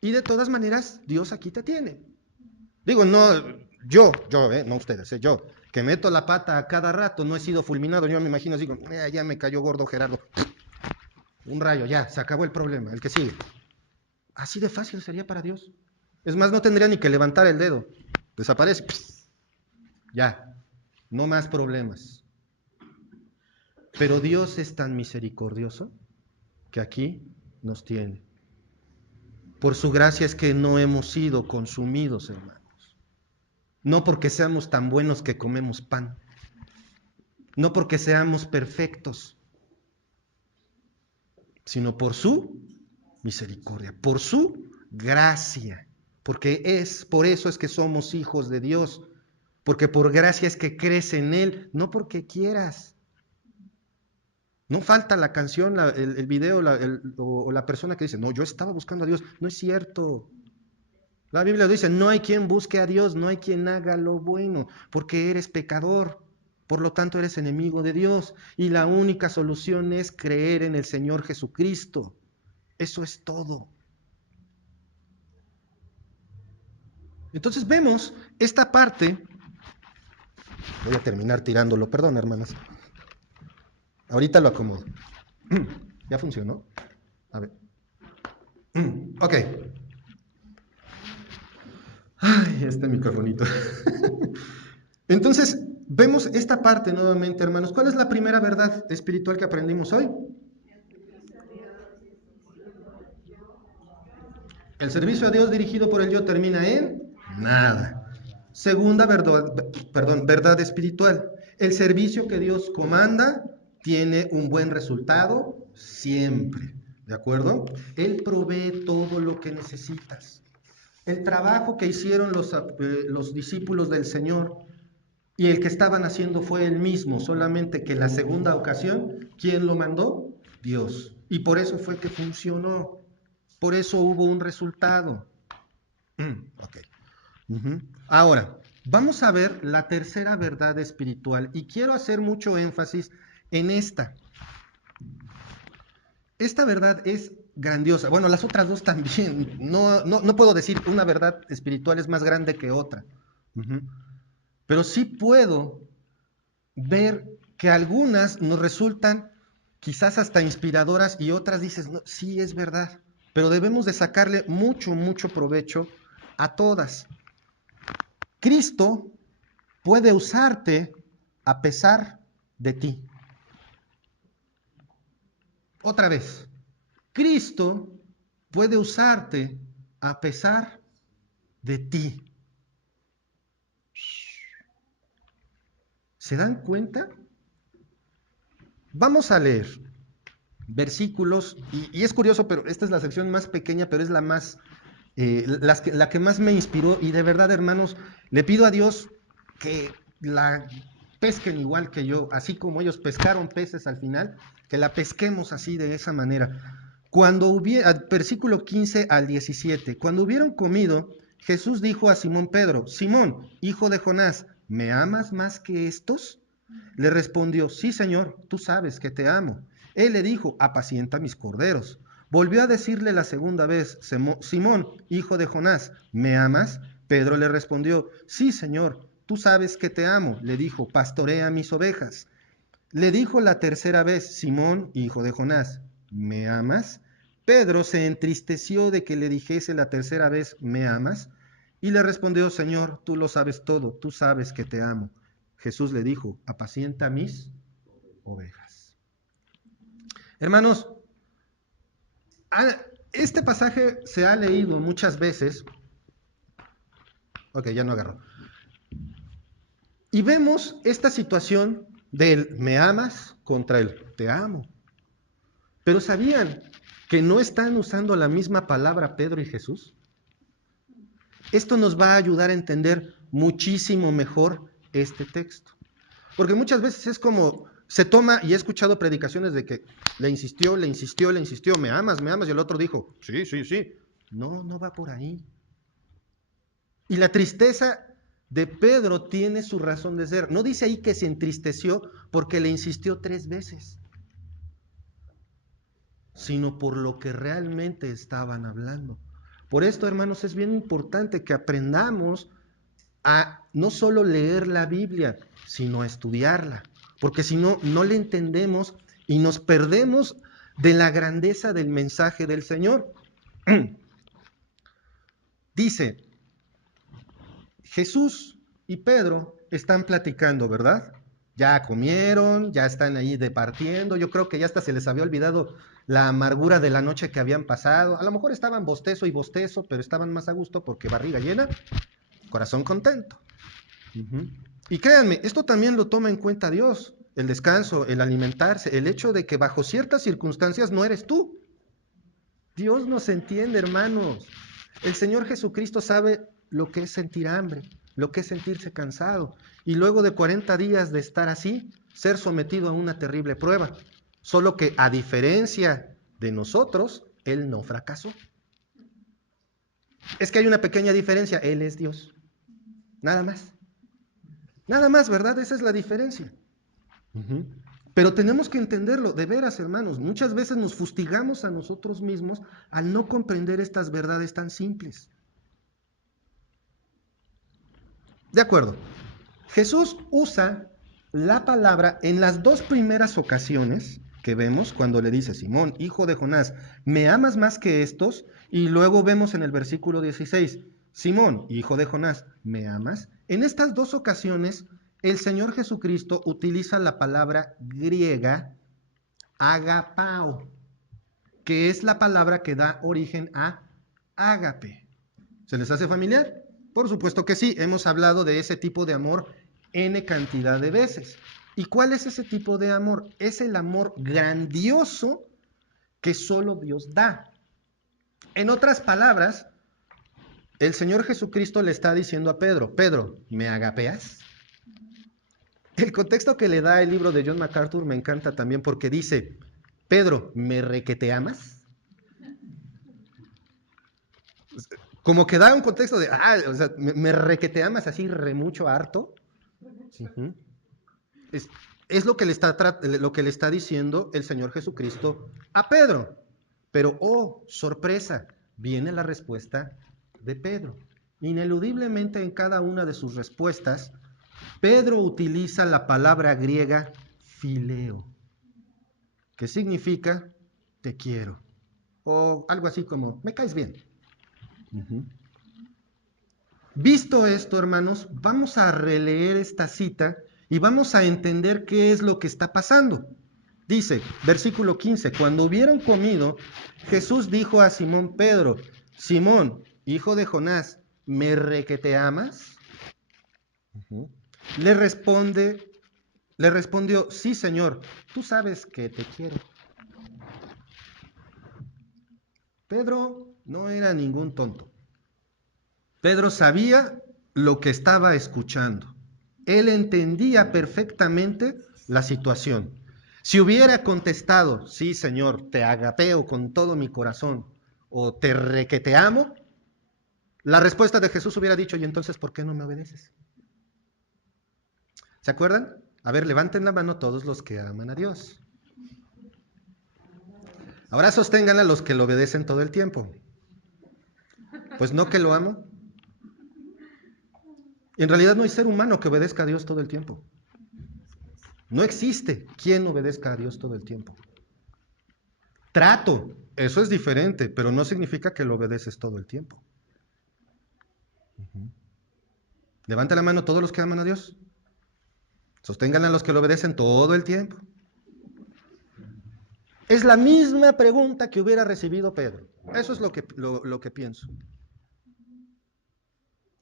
Y de todas maneras, Dios aquí te tiene. Digo, no, no ustedes, yo, que meto la pata a cada rato, no he sido fulminado, yo me imagino así, ya me cayó gordo Gerardo, un rayo, ya, se acabó el problema, el que sigue. Así de fácil sería para Dios. Es más, no tendría ni que levantar el dedo, desaparece, ya, no más problemas. Pero Dios es tan misericordioso que aquí nos tiene. Por su gracia es que no hemos sido consumidos, hermanos. No porque seamos tan buenos que comemos pan. No porque seamos perfectos, sino por su misericordia, por su gracia. Porque por eso es que somos hijos de Dios. Porque por gracia es que crees en Él, no porque quieras. No falta la canción, el video o la persona que dice, no, yo estaba buscando a Dios. No es cierto. La Biblia dice, no hay quien busque a Dios, no hay quien haga lo bueno, porque eres pecador, por lo tanto eres enemigo de Dios, y la única solución es creer en el Señor Jesucristo. Eso es todo. Entonces vemos esta parte, voy a terminar tirándolo, perdón hermanas, ahorita lo acomodo. ¿Ya funcionó? A ver. Ok. Ay, este microfonito. Entonces, vemos esta parte nuevamente, hermanos. ¿Cuál es la primera verdad espiritual que aprendimos hoy? El servicio a Dios dirigido por el yo termina en nada. Segunda verdad espiritual. El servicio que Dios comanda tiene un buen resultado siempre. ¿De acuerdo? Él provee todo lo que necesitas. El trabajo que hicieron los discípulos del Señor y el que estaban haciendo fue el mismo, solamente que la segunda ocasión, ¿quién lo mandó? Dios. Y por eso fue que funcionó. Por eso hubo un resultado. Ok. Ahora, vamos a ver la tercera verdad espiritual y quiero hacer mucho énfasis en esta. Esta verdad es grandiosa. Bueno, las otras dos también. No puedo decir una verdad espiritual es más grande que otra. Pero sí puedo ver que algunas nos resultan quizás hasta inspiradoras y otras dices, no, sí es verdad, pero debemos de sacarle mucho provecho a todas. Cristo puede usarte a pesar de ti. Otra vez, Cristo puede usarte a pesar de ti. ¿Se dan cuenta? Vamos a leer versículos, y es curioso, pero esta es la sección más pequeña, pero es la más, la que más me inspiró, y de verdad, hermanos, le pido a Dios que la pesquen igual que yo, así como ellos pescaron peces al final, que la pesquemos así de esa manera. Versículo 15 al 17, cuando hubieron comido, Jesús dijo a Simón Pedro, Simón, hijo de Jonás, ¿me amas más que estos? Le respondió, sí, Señor, tú sabes que te amo. Él le dijo, apacienta mis corderos. Volvió a decirle la segunda vez, Simón, hijo de Jonás, ¿me amas? Pedro le respondió, sí, Señor, tú sabes que te amo. Le dijo, pastorea mis ovejas. Le dijo la tercera vez, Simón, hijo de Jonás, ¿me amas? Pedro se entristeció de que le dijese la tercera vez, ¿me amas? Y le respondió, Señor, tú lo sabes todo, tú sabes que te amo. Jesús le dijo, apacienta mis ovejas. Hermanos, este pasaje se ha leído muchas veces. Ok, ya no agarró. Y vemos esta situación del me amas contra el te amo. Pero ¿sabían que no están usando la misma palabra Pedro y Jesús? Esto nos va a ayudar a entender muchísimo mejor este texto. Porque muchas veces es como se toma, y he escuchado predicaciones de que le insistió, me amas, y el otro dijo, sí. No, no va por ahí. Y la tristeza de Pedro tiene su razón de ser. No dice ahí que se entristeció porque le insistió 3 veces, sino por lo que realmente estaban hablando. Por esto, hermanos, es bien importante que aprendamos a no solo leer la Biblia, sino a estudiarla, porque si no, no le entendemos y nos perdemos de la grandeza del mensaje del Señor. Dice, Jesús y Pedro están platicando, ¿verdad? Ya comieron, ya están ahí departiendo, yo creo que ya hasta se les había olvidado la amargura de la noche que habían pasado. A lo mejor estaban bostezo y bostezo, pero estaban más a gusto porque barriga llena, corazón contento. Y créanme, esto también lo toma en cuenta Dios, el descanso, el alimentarse, el hecho de que bajo ciertas circunstancias no eres tú. Dios nos entiende, hermanos. El Señor Jesucristo sabe lo que es sentir hambre, lo que es sentirse cansado, y luego de 40 días de estar así, ser sometido a una terrible prueba. Solo que a diferencia de nosotros, Él no fracasó. Es que hay una pequeña diferencia, Él es Dios. Nada más. Nada más, ¿verdad? Esa es la diferencia. Pero tenemos que entenderlo, de veras, hermanos. Muchas veces nos fustigamos a nosotros mismos al no comprender estas verdades tan simples. De acuerdo. Jesús usa la palabra en las 2 primeras ocasiones que vemos cuando le dice, Simón, hijo de Jonás, ¿me amas más que estos? Y luego vemos en el versículo 16, Simón, hijo de Jonás, ¿me amas? En estas 2 ocasiones, el Señor Jesucristo utiliza la palabra griega agapao, que es la palabra que da origen a ágape. ¿Se les hace familiar? Por supuesto que sí, hemos hablado de ese tipo de amor N cantidad de veces. ¿Y cuál es ese tipo de amor? Es el amor grandioso que solo Dios da. En otras palabras, el Señor Jesucristo le está diciendo a Pedro, Pedro, ¿me agapeas? El contexto que le da el libro de John MacArthur me encanta también porque dice, Pedro, ¿me requete amas? Como que da un contexto de, o sea, me requete amas así re mucho, harto. Uh-huh. Es lo que le está diciendo el Señor Jesucristo a Pedro. Pero, oh, sorpresa, viene la respuesta de Pedro. Ineludiblemente en cada una de sus respuestas, Pedro utiliza la palabra griega fileo, que significa te quiero, o algo así como me caes bien. Visto esto, hermanos, vamos a releer esta cita y vamos a entender qué es lo que está pasando. Dice, versículo 15, cuando hubieron comido, Jesús dijo a Simón Pedro, Simón, hijo de Jonás, ¿me requete amas? Le respondió, sí, Señor, tú sabes que te quiero. Pedro no era ningún tonto. Pedro sabía lo que estaba escuchando. Él entendía perfectamente la situación. Si hubiera contestado, sí, Señor, te agapeo con todo mi corazón, o te requete amo, la respuesta de Jesús hubiera dicho, ¿y entonces por qué no me obedeces? ¿Se acuerdan? A ver, levanten la mano todos los que aman a Dios. Ahora sosténganla los que lo obedecen todo el tiempo. Pues no que lo amo. En realidad no hay ser humano que obedezca a Dios todo el tiempo. No existe quien obedezca a Dios todo el tiempo. Trato, eso es diferente, pero no significa que lo obedeces todo el tiempo. Levanta la mano todos los que aman a Dios. Sosténganla a los que lo obedecen todo el tiempo. Es la misma pregunta que hubiera recibido Pedro. Eso es lo que pienso.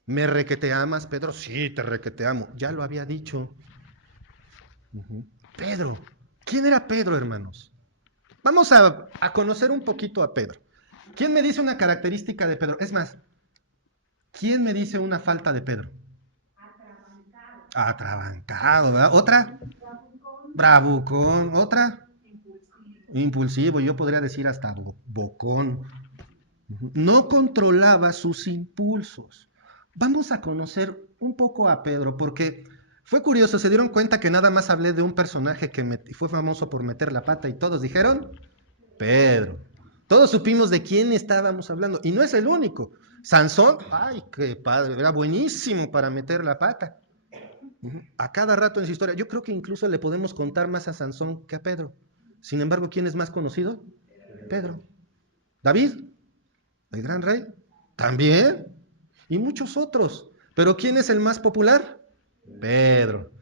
¿Me requete amas, Pedro? Sí, te requete amo. Ya lo había dicho. Pedro. ¿Quién era Pedro, hermanos? Vamos a conocer un poquito a Pedro. ¿Quién me dice una característica de Pedro? Es más, ¿quién me dice una falta de Pedro? Atrabancado, ¿verdad? ¿Otra? Bravucón. ¿Otra? Impulsivo. Yo podría decir hasta bocón. No controlaba sus impulsos. Vamos a conocer un poco a Pedro, porque fue curioso, se dieron cuenta que nada más hablé de un personaje que fue famoso por meter la pata y todos dijeron, Pedro. Todos supimos de quién estábamos hablando, y no es el único. Sansón, ay, qué padre, era buenísimo para meter la pata. A cada rato en su historia, yo creo que incluso le podemos contar más a Sansón que a Pedro. Sin embargo, ¿quién es más conocido? Pedro. David, el gran rey, también. Y muchos otros. Pero ¿quién es el más popular? Pedro.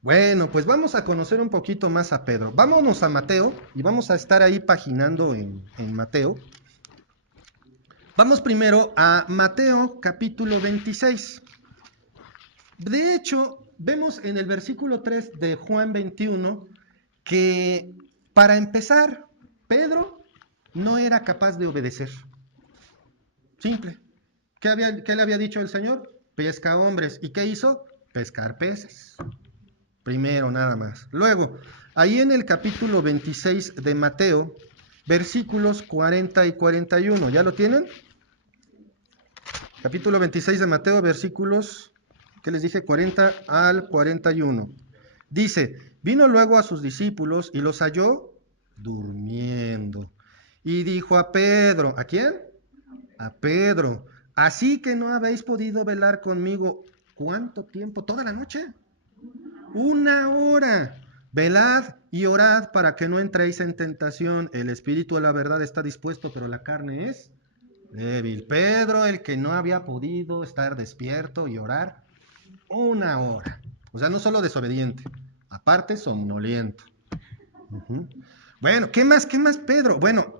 Bueno, pues vamos a conocer un poquito más a Pedro. Vámonos a Mateo y vamos a estar ahí paginando en Mateo. Vamos primero a Mateo capítulo 26. De hecho, vemos en el versículo 3 de Juan 21 que para empezar, Pedro no era capaz de obedecer. Simple. ¿Qué le había dicho el Señor? Pesca hombres. ¿Y qué hizo? Pescar peces. Primero, nada más. Luego, ahí en el capítulo 26 de Mateo, versículos 40 y 41. ¿Ya lo tienen? Capítulo 26 de Mateo, versículos, ¿qué les dije? 40 al 41. Dice, vino luego a sus discípulos y los halló durmiendo. Y dijo a Pedro, ¿a quién? A Pedro, así que no habéis podido velar conmigo, ¿cuánto tiempo? ¿Toda la noche? 1 hora. Velad y orad para que no entréis en tentación. El espíritu de la verdad está dispuesto, pero la carne es débil. Pedro, el que no había podido estar despierto y orar 1 hora. O sea, no solo desobediente, aparte somnoliento. Bueno, ¿qué más Pedro? Bueno,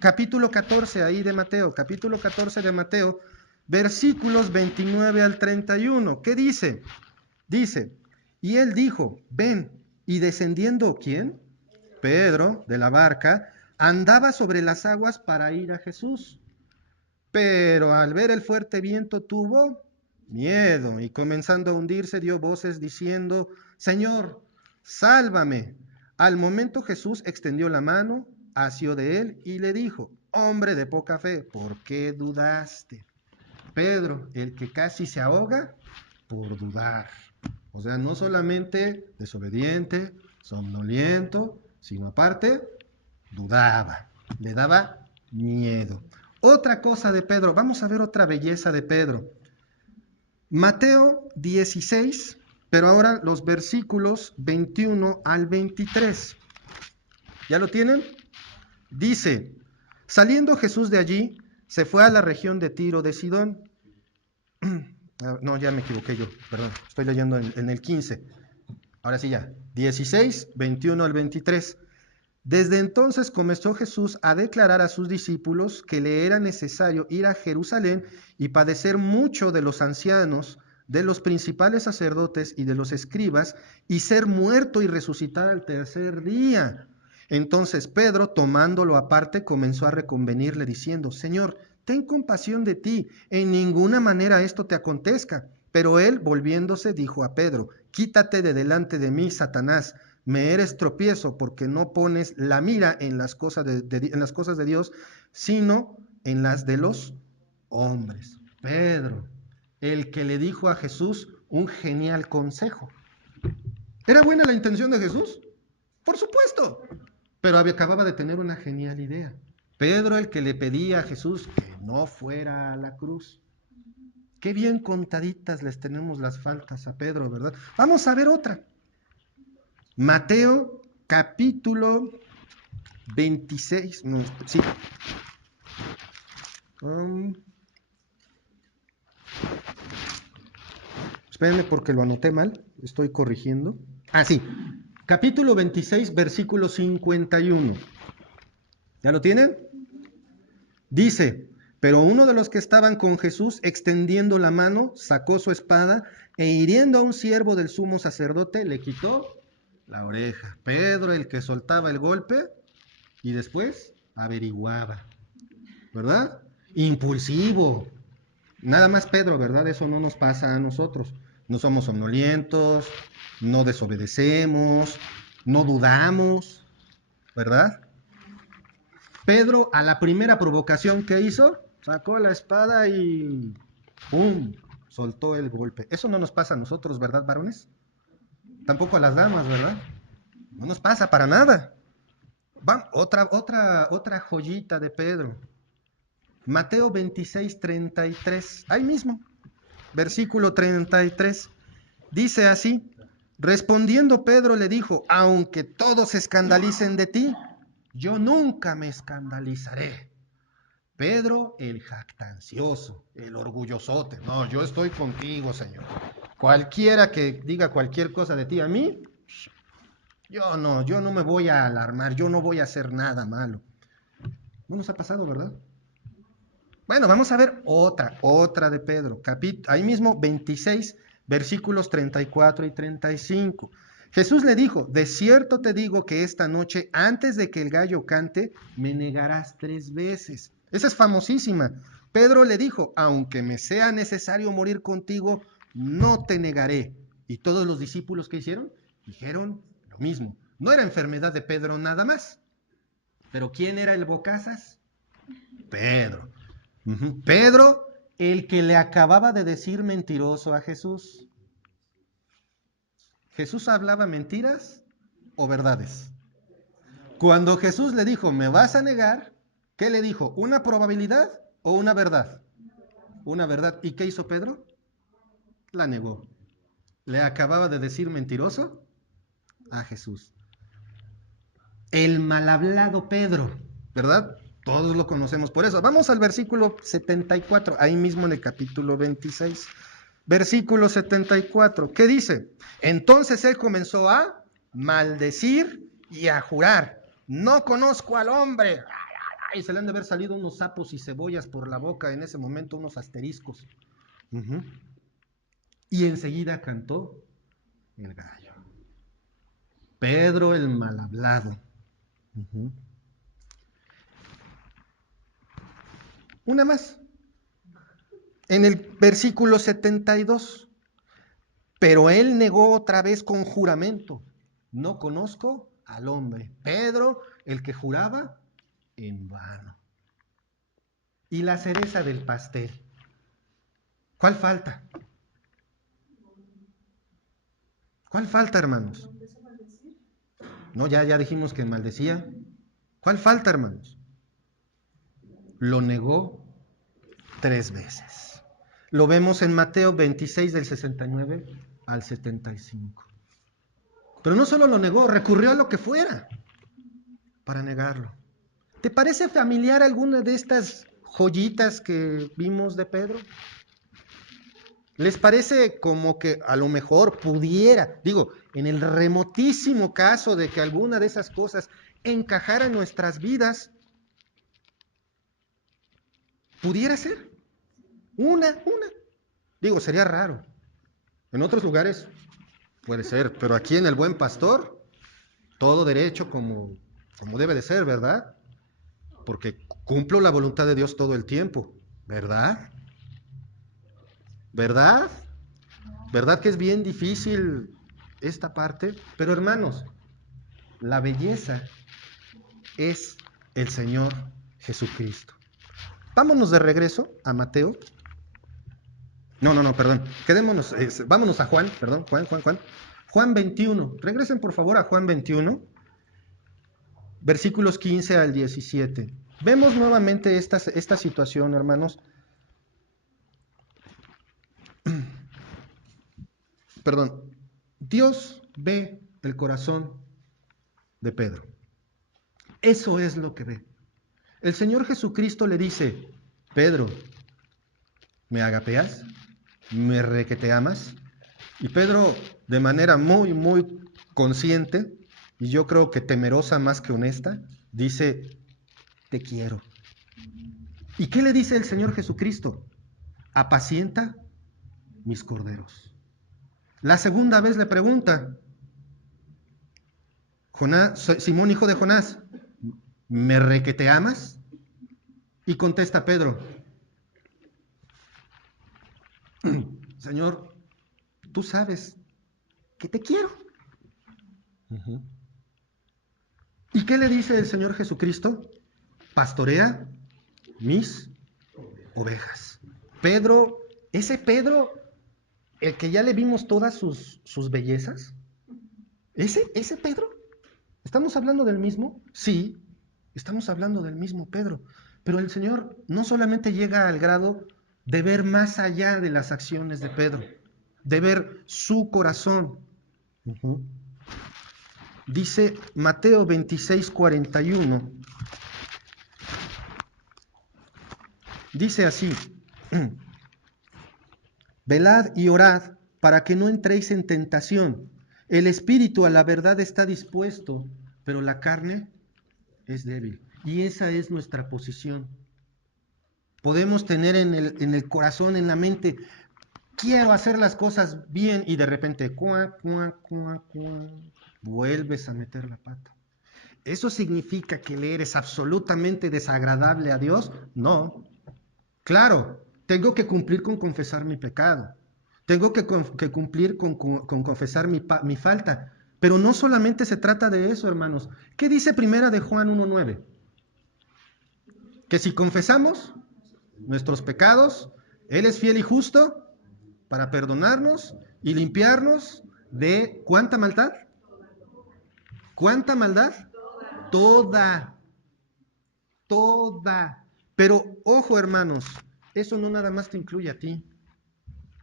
capítulo 14 ahí de Mateo, capítulo 14 de Mateo, versículos 29 al 31. ¿Qué dice? Dice, y él dijo, ven, y descendiendo, ¿quién? Pedro, de la barca, andaba sobre las aguas para ir a Jesús. Pero al ver el fuerte viento tuvo miedo y comenzando a hundirse dio voces diciendo, Señor, sálvame. Al momento Jesús extendió la mano, asió de él y le dijo, hombre de poca fe, ¿por qué dudaste? Pedro, el que casi se ahoga por dudar. O sea, no solamente desobediente, somnoliento, sino aparte, dudaba, le daba miedo. Otra cosa de Pedro, vamos a ver otra belleza de Pedro. Mateo 16, pero ahora los versículos 21 al 23. ¿Ya lo tienen? Dice, saliendo Jesús de allí, se fue a la región de Tiro de Sidón. No, ya me equivoqué yo, perdón, estoy leyendo en el 15. Ahora sí ya, 16, 21 al 23. Desde entonces comenzó Jesús a declarar a sus discípulos que le era necesario ir a Jerusalén y padecer mucho de los ancianos, de los principales sacerdotes y de los escribas, y ser muerto y resucitar al tercer día. Entonces Pedro, tomándolo aparte, comenzó a reconvenirle diciendo, Señor, ten compasión de ti, en ninguna manera esto te acontezca. Pero él, volviéndose, dijo a Pedro, quítate de delante de mí, Satanás, me eres tropiezo porque no pones la mira en las cosas en las cosas de Dios, sino en las de los hombres. Pedro, el que le dijo a Jesús un genial consejo. ¿Era buena la intención de Jesús? Por supuesto, pero acababa de tener una genial idea. Pedro, el que le pedía a Jesús que no fuera a la cruz. Qué bien contaditas les tenemos las faltas a Pedro, ¿verdad? Vamos a ver otra. Mateo capítulo 26, no, sí. Espérenme porque lo anoté mal, estoy corrigiendo. Ah, sí. Capítulo 26, versículo 51. ¿Ya lo tienen? Dice, pero uno de los que estaban con Jesús, extendiendo la mano, sacó su espada e hiriendo a un siervo del sumo sacerdote, le quitó la oreja. Pedro, el que soltaba el golpe y después averiguaba, ¿verdad? Impulsivo. Nada más Pedro, ¿verdad? Eso no nos pasa a nosotros. No somos somnolientos, no desobedecemos, no dudamos, ¿verdad? Pedro, a la primera provocación que hizo, Sacó la espada y ¡pum! Soltó el golpe. Eso no nos pasa a nosotros, ¿verdad, varones? Tampoco a las damas, ¿verdad? No nos pasa para nada. Otra joyita de Pedro. Mateo 26:33. Ahí mismo. Versículo 33. Dice así. Respondiendo Pedro le dijo, aunque todos se escandalicen de ti, yo nunca me escandalizaré. Pedro el jactancioso, el orgullosote. No, yo estoy contigo, Señor. Cualquiera que diga cualquier cosa de ti a mí, yo no me voy a alarmar, yo no voy a hacer nada malo. No nos ha pasado, ¿verdad? Bueno, vamos a ver otra de Pedro. Ahí mismo 26, versículos 34 y 35. Jesús le dijo, de cierto te digo que esta noche, antes de que el gallo cante, me negarás 3 veces. Esa es famosísima. Pedro le dijo, aunque me sea necesario morir contigo, no te negaré. Y todos los discípulos que hicieron, dijeron lo mismo. No era enfermedad de Pedro nada más. Pero ¿quién era el bocazas? Pedro. Pedro, el que le acababa de decir mentiroso a Jesús. ¿Jesús hablaba mentiras o verdades? Cuando Jesús le dijo, me vas a negar, ¿qué le dijo? ¿Una probabilidad o una verdad? Una verdad. ¿Y qué hizo Pedro? La negó. Le acababa de decir mentiroso a Jesús. El mal hablado Pedro, ¿verdad? Todos lo conocemos por eso. Vamos al versículo 74, ahí mismo en el capítulo 26. Versículo 74, ¿qué dice? Entonces él comenzó a maldecir y a jurar. No conozco al hombre. Y se le han de haber salido unos sapos y cebollas por la boca en ese momento, unos asteriscos. Y enseguida cantó el gallo. Pedro el mal hablado. Una más. En el versículo 72. Pero él negó otra vez con juramento. No conozco al hombre. Pedro, el que juraba en vano. Y la cereza del pastel. ¿Cuál falta? ¿Cuál falta, hermanos? No, ya dijimos que maldecía. ¿Cuál falta, hermanos? Lo negó 3 veces. Lo vemos en Mateo 26 del 69 al 75. Pero no solo lo negó, recurrió a lo que fuera para negarlo. ¿Te parece familiar alguna de estas joyitas que vimos de Pedro? ¿Les parece como que a lo mejor pudiera, digo, en el remotísimo caso de que alguna de esas cosas encajara en nuestras vidas, pudiera ser? Una. Digo, sería raro. En otros lugares puede ser, pero aquí en el Buen Pastor, todo derecho como debe de ser, ¿verdad? Porque cumplo la voluntad de Dios todo el tiempo, ¿verdad? ¿Verdad? ¿Verdad que es bien difícil esta parte? Pero hermanos, la belleza es el Señor Jesucristo. Vámonos de regreso a Mateo. No, perdón. Quedémonos, vámonos a Juan, perdón, Juan. Juan 21. Regresen por favor a Juan 21, versículos 15 al 17. Vemos nuevamente esta situación, hermanos. Perdón. Dios ve el corazón de Pedro. Eso es lo que ve. El Señor Jesucristo le dice, Pedro, ¿me agapeas? ¿Me requete amas? Y Pedro, de manera muy, muy consciente, y yo creo que temerosa más que honesta, dice, te quiero. ¿Y qué le dice el Señor Jesucristo? Apacienta mis corderos. La segunda vez le pregunta, Simón, hijo de Jonás, ¿me requete amas? Y contesta Pedro, Señor, tú sabes que te quiero. ¿Y qué le dice el Señor Jesucristo? Pastorea mis ovejas. Pedro, ese Pedro, el que ya le vimos todas sus bellezas, ese Pedro, ¿estamos hablando del mismo? Sí, estamos hablando del mismo Pedro. Pero el Señor no solamente llega al grado de ver más allá de las acciones de Pedro, de ver su corazón. Uh-huh. Dice Mateo 26:41. Dice así: velad y orad para que no entréis en tentación. El espíritu a la verdad está dispuesto, pero la carne es débil. Y esa es nuestra posición. Podemos tener en el corazón, en la mente, quiero hacer las cosas bien, y de repente, vuelves a meter la pata. ¿Eso significa que le eres absolutamente desagradable a Dios? No. Claro, tengo que cumplir con confesar mi pecado. Tengo que cumplir con confesar mi falta. Pero no solamente se trata de eso, hermanos. ¿Qué dice primera de Juan 1:9? Que si confesamos nuestros pecados, Él es fiel y justo para perdonarnos y limpiarnos de ¿cuánta maldad? ¿Cuánta maldad? Toda. Toda. Pero ojo, hermanos, eso no nada más te incluye a ti.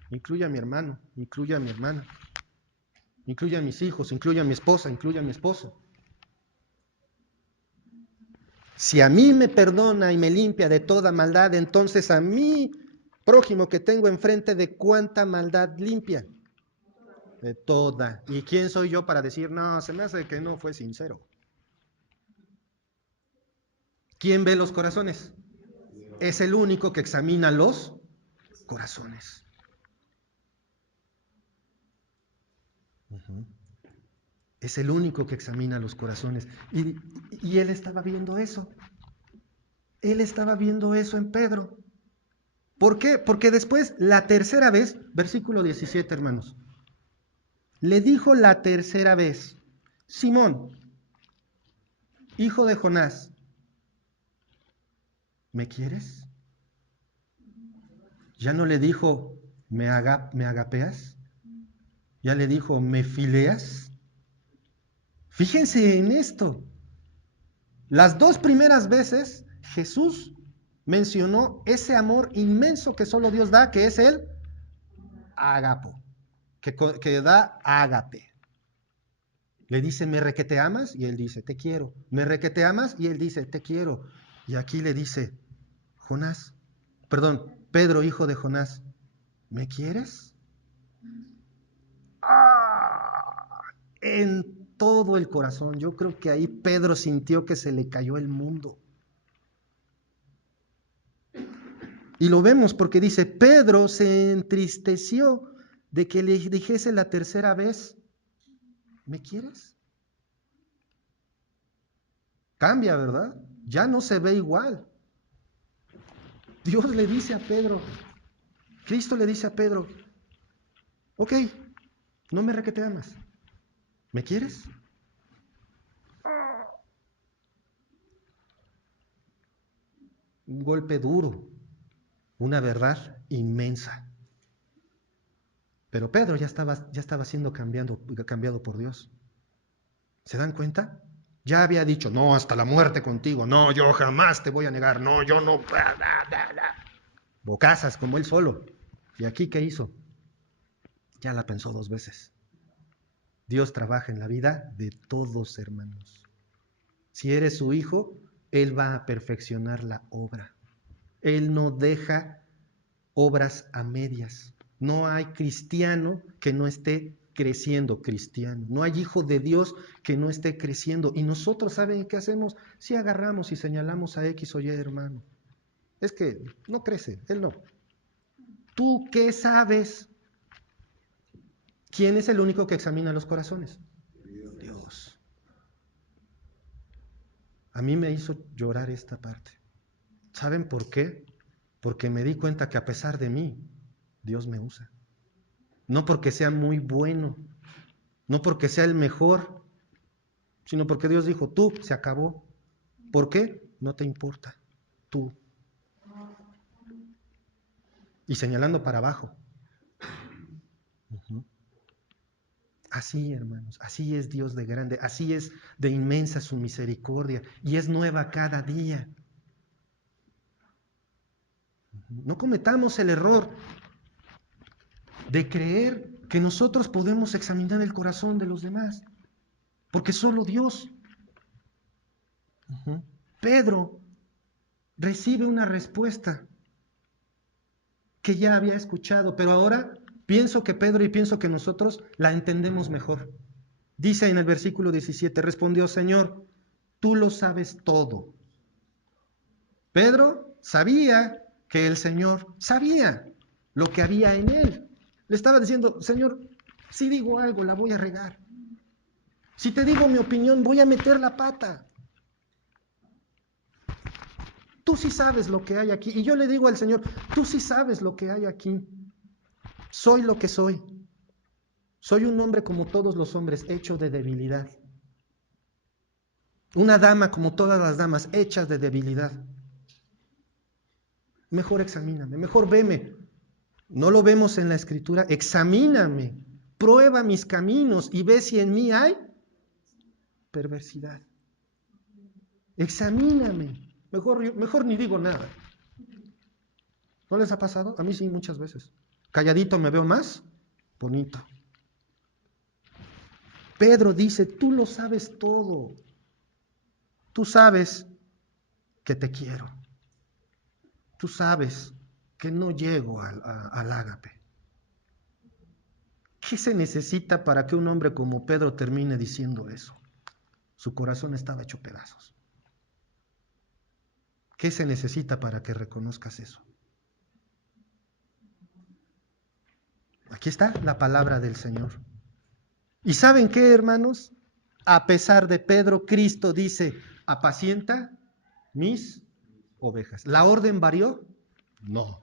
Incluye a mi hermano, incluye a mi hermana, incluye a mis hijos, incluye a mi esposa, incluye a mi esposo. Si a mí me perdona y me limpia de toda maldad, entonces a mi prójimo que tengo enfrente, ¿de cuánta maldad limpia? De toda. ¿Y quién soy yo para decir, no, se me hace que no fue sincero? ¿Quién ve los corazones? Es el único que examina los corazones. Uh-huh. Es el único que examina los corazones. Y él estaba viendo eso. Él estaba viendo eso en Pedro. ¿Por qué? Porque después, la tercera vez, versículo 17, hermanos, le dijo la tercera vez: Simón, hijo de Jonás, ¿me quieres? Ya no le dijo, ¿me agapeas? Ya le dijo, ¿me fileas? Fíjense en esto. Las dos primeras veces Jesús mencionó ese amor inmenso que solo Dios da, que es el agapo, que da ágape. Le dice, ¿me requete amas? Y él dice, te quiero. ¿Me requete amas? Y él dice, te quiero. Y aquí le dice, Pedro, hijo de Jonás, ¿me quieres? ¡Ah! En todo el corazón. Yo creo que ahí Pedro sintió que se le cayó el mundo. Y lo vemos porque dice, Pedro se entristeció de que le dijese la tercera vez, ¿me quieres? Cambia, ¿verdad? Ya no se ve igual. Dios le dice a Pedro, Cristo le dice a Pedro, ok, no me requete amas, ¿me quieres? Un golpe duro, una verdad inmensa. Pero Pedro ya estaba siendo cambiado por Dios. ¿Se dan cuenta? Ya había dicho, no, hasta la muerte contigo, no, yo jamás te voy a negar, no, yo no. Bocazas como él solo. ¿Y aquí qué hizo? Ya la pensó dos veces. Dios trabaja en la vida de todos, hermanos. Si eres su hijo, Él va a perfeccionar la obra. Él no deja obras a medias. No hay cristiano que no esté creciendo cristiano. No hay hijo de Dios que no esté creciendo. Y nosotros, ¿saben qué hacemos? Si agarramos y señalamos a X o Y, hermano. Es que no crece, él no. ¿Tú qué sabes? ¿Quién es el único que examina los corazones? Dios. A mí me hizo llorar esta parte. ¿Saben por qué? Porque me di cuenta que a pesar de mí, Dios me usa. No porque sea muy bueno, no porque sea el mejor, sino porque Dios dijo, tú, se acabó. ¿Por qué? No te importa, tú. y señalando para abajo. Así, hermanos, así es Dios de grande, así es de inmensa su misericordia y es nueva cada día. No cometamos el error de creer que nosotros podemos examinar el corazón de los demás, porque solo Dios. Pedro recibe una respuesta que ya había escuchado, pero ahora pienso que Pedro y pienso que nosotros la entendemos mejor. Dice en el versículo 17, respondió: Señor, tú lo sabes todo. Pedro sabía que el Señor sabía lo que había en él. Le estaba diciendo: Señor, si digo algo, la voy a regar. Si te digo mi opinión, voy a meter la pata. Tú sí sabes lo que hay aquí. Y yo le digo al Señor: tú sí sabes lo que hay aquí. Soy lo que soy. Soy un hombre como todos los hombres, hecho de debilidad. Una dama como todas las damas, hechas de debilidad. Mejor examíname, mejor veme. No lo vemos en la Escritura. Examíname, prueba mis caminos y ve si en mí hay perversidad. Examíname. Mejor ni digo nada. ¿No les ha pasado? A mí sí, muchas veces. Calladito me veo más bonito. Pedro dice: tú lo sabes todo. Tú sabes que te quiero. Tú sabes que no llego al ágape. ¿Qué se necesita para que un hombre como Pedro termine diciendo eso? Su corazón estaba hecho pedazos. ¿Qué se necesita para que reconozcas eso? Aquí está la palabra del Señor. ¿Y saben qué, hermanos? A pesar de Pedro, Cristo dice: apacienta mis ovejas. ¿La orden varió? No.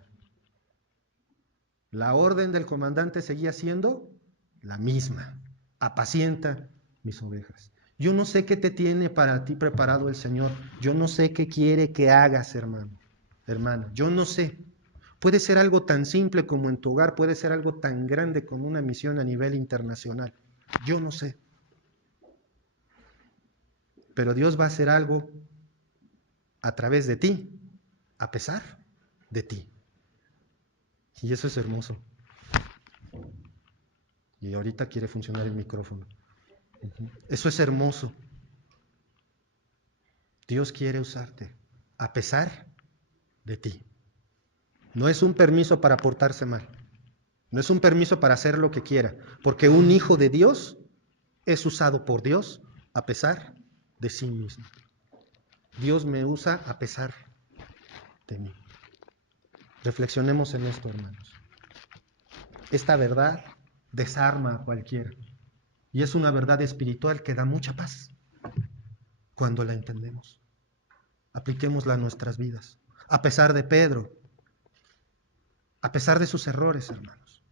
La orden del comandante seguía siendo la misma: apacienta mis ovejas. Yo no sé qué te tiene para ti preparado el Señor. Yo no sé qué quiere que hagas, hermano, hermana. Yo no sé. Puede ser algo tan simple como en tu hogar, puede ser algo tan grande como una misión a nivel internacional. Yo no sé. Pero Dios va a hacer algo a través de ti, a pesar de ti. Y eso es hermoso. Y ahorita quiere funcionar el micrófono. Eso es hermoso. Dios quiere usarte a pesar de ti. No es un permiso para portarse mal. No es un permiso para hacer lo que quiera. Porque un hijo de Dios es usado por Dios a pesar de sí mismo. Dios me usa a pesar de mí. Reflexionemos en esto, hermanos. Esta verdad desarma a cualquiera. Y es una verdad espiritual que da mucha paz cuando la entendemos. Apliquémosla a nuestras vidas. A pesar de Pedro, a pesar de sus errores, hermanos,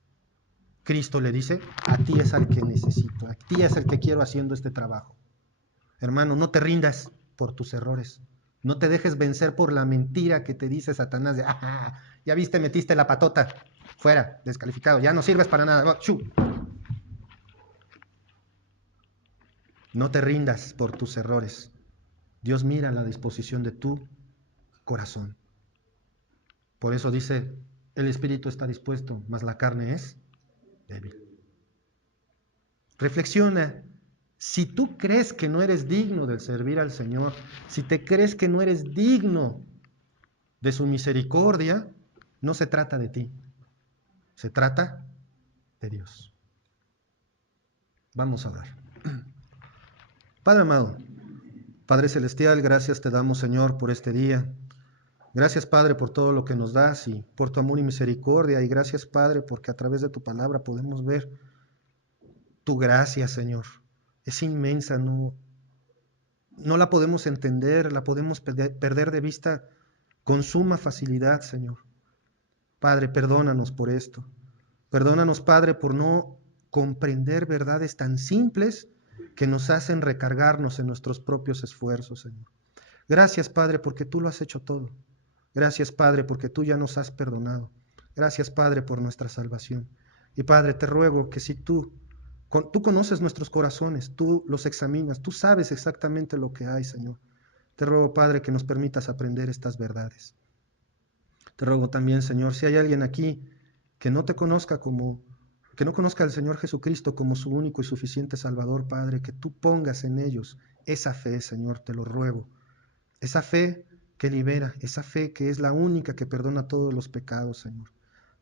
Cristo le dice: a ti es al que necesito, a ti es el que quiero haciendo este trabajo. Hermano, no te rindas por tus errores. No te dejes vencer por la mentira que te dice Satanás de: ya viste, metiste la patota, fuera, descalificado, ya no sirves para nada. No te rindas por tus errores. Dios mira la disposición de tu corazón. Por eso dice: el espíritu está dispuesto, mas la carne es débil. Reflexiona. Si tú crees que no eres digno de servir al Señor, si te crees que no eres digno de su misericordia, no se trata de ti, se trata de Dios. Vamos a orar. Padre amado, Padre celestial, gracias te damos, Señor, por este día. Gracias, Padre, por todo lo que nos das y por tu amor y misericordia. Y gracias, Padre, porque a través de tu palabra podemos ver tu gracia, Señor. Es inmensa, no la podemos entender, la podemos perder de vista con suma facilidad, Señor. Padre, perdónanos por esto. Perdónanos, Padre, por no comprender verdades tan simples que nos hacen recargarnos en nuestros propios esfuerzos, Señor. Gracias, Padre, porque tú lo has hecho todo. Gracias, Padre, porque tú ya nos has perdonado. Gracias, Padre, por nuestra salvación. Y Padre, te ruego que si tú conoces nuestros corazones, tú los examinas, tú sabes exactamente lo que hay, Señor. Te ruego, Padre, que nos permitas aprender estas verdades. Te ruego también, Señor, si hay alguien aquí que no te conozca que no conozca al Señor Jesucristo como su único y suficiente Salvador, Padre, que tú pongas en ellos esa fe, Señor, te lo ruego. Esa fe que libera, esa fe que es la única que perdona todos los pecados, Señor.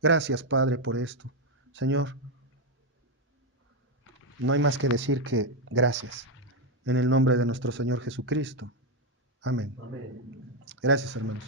Gracias, Padre, por esto. Señor, no hay más que decir que gracias. En el nombre de nuestro Señor Jesucristo. Amén. Gracias, hermanos.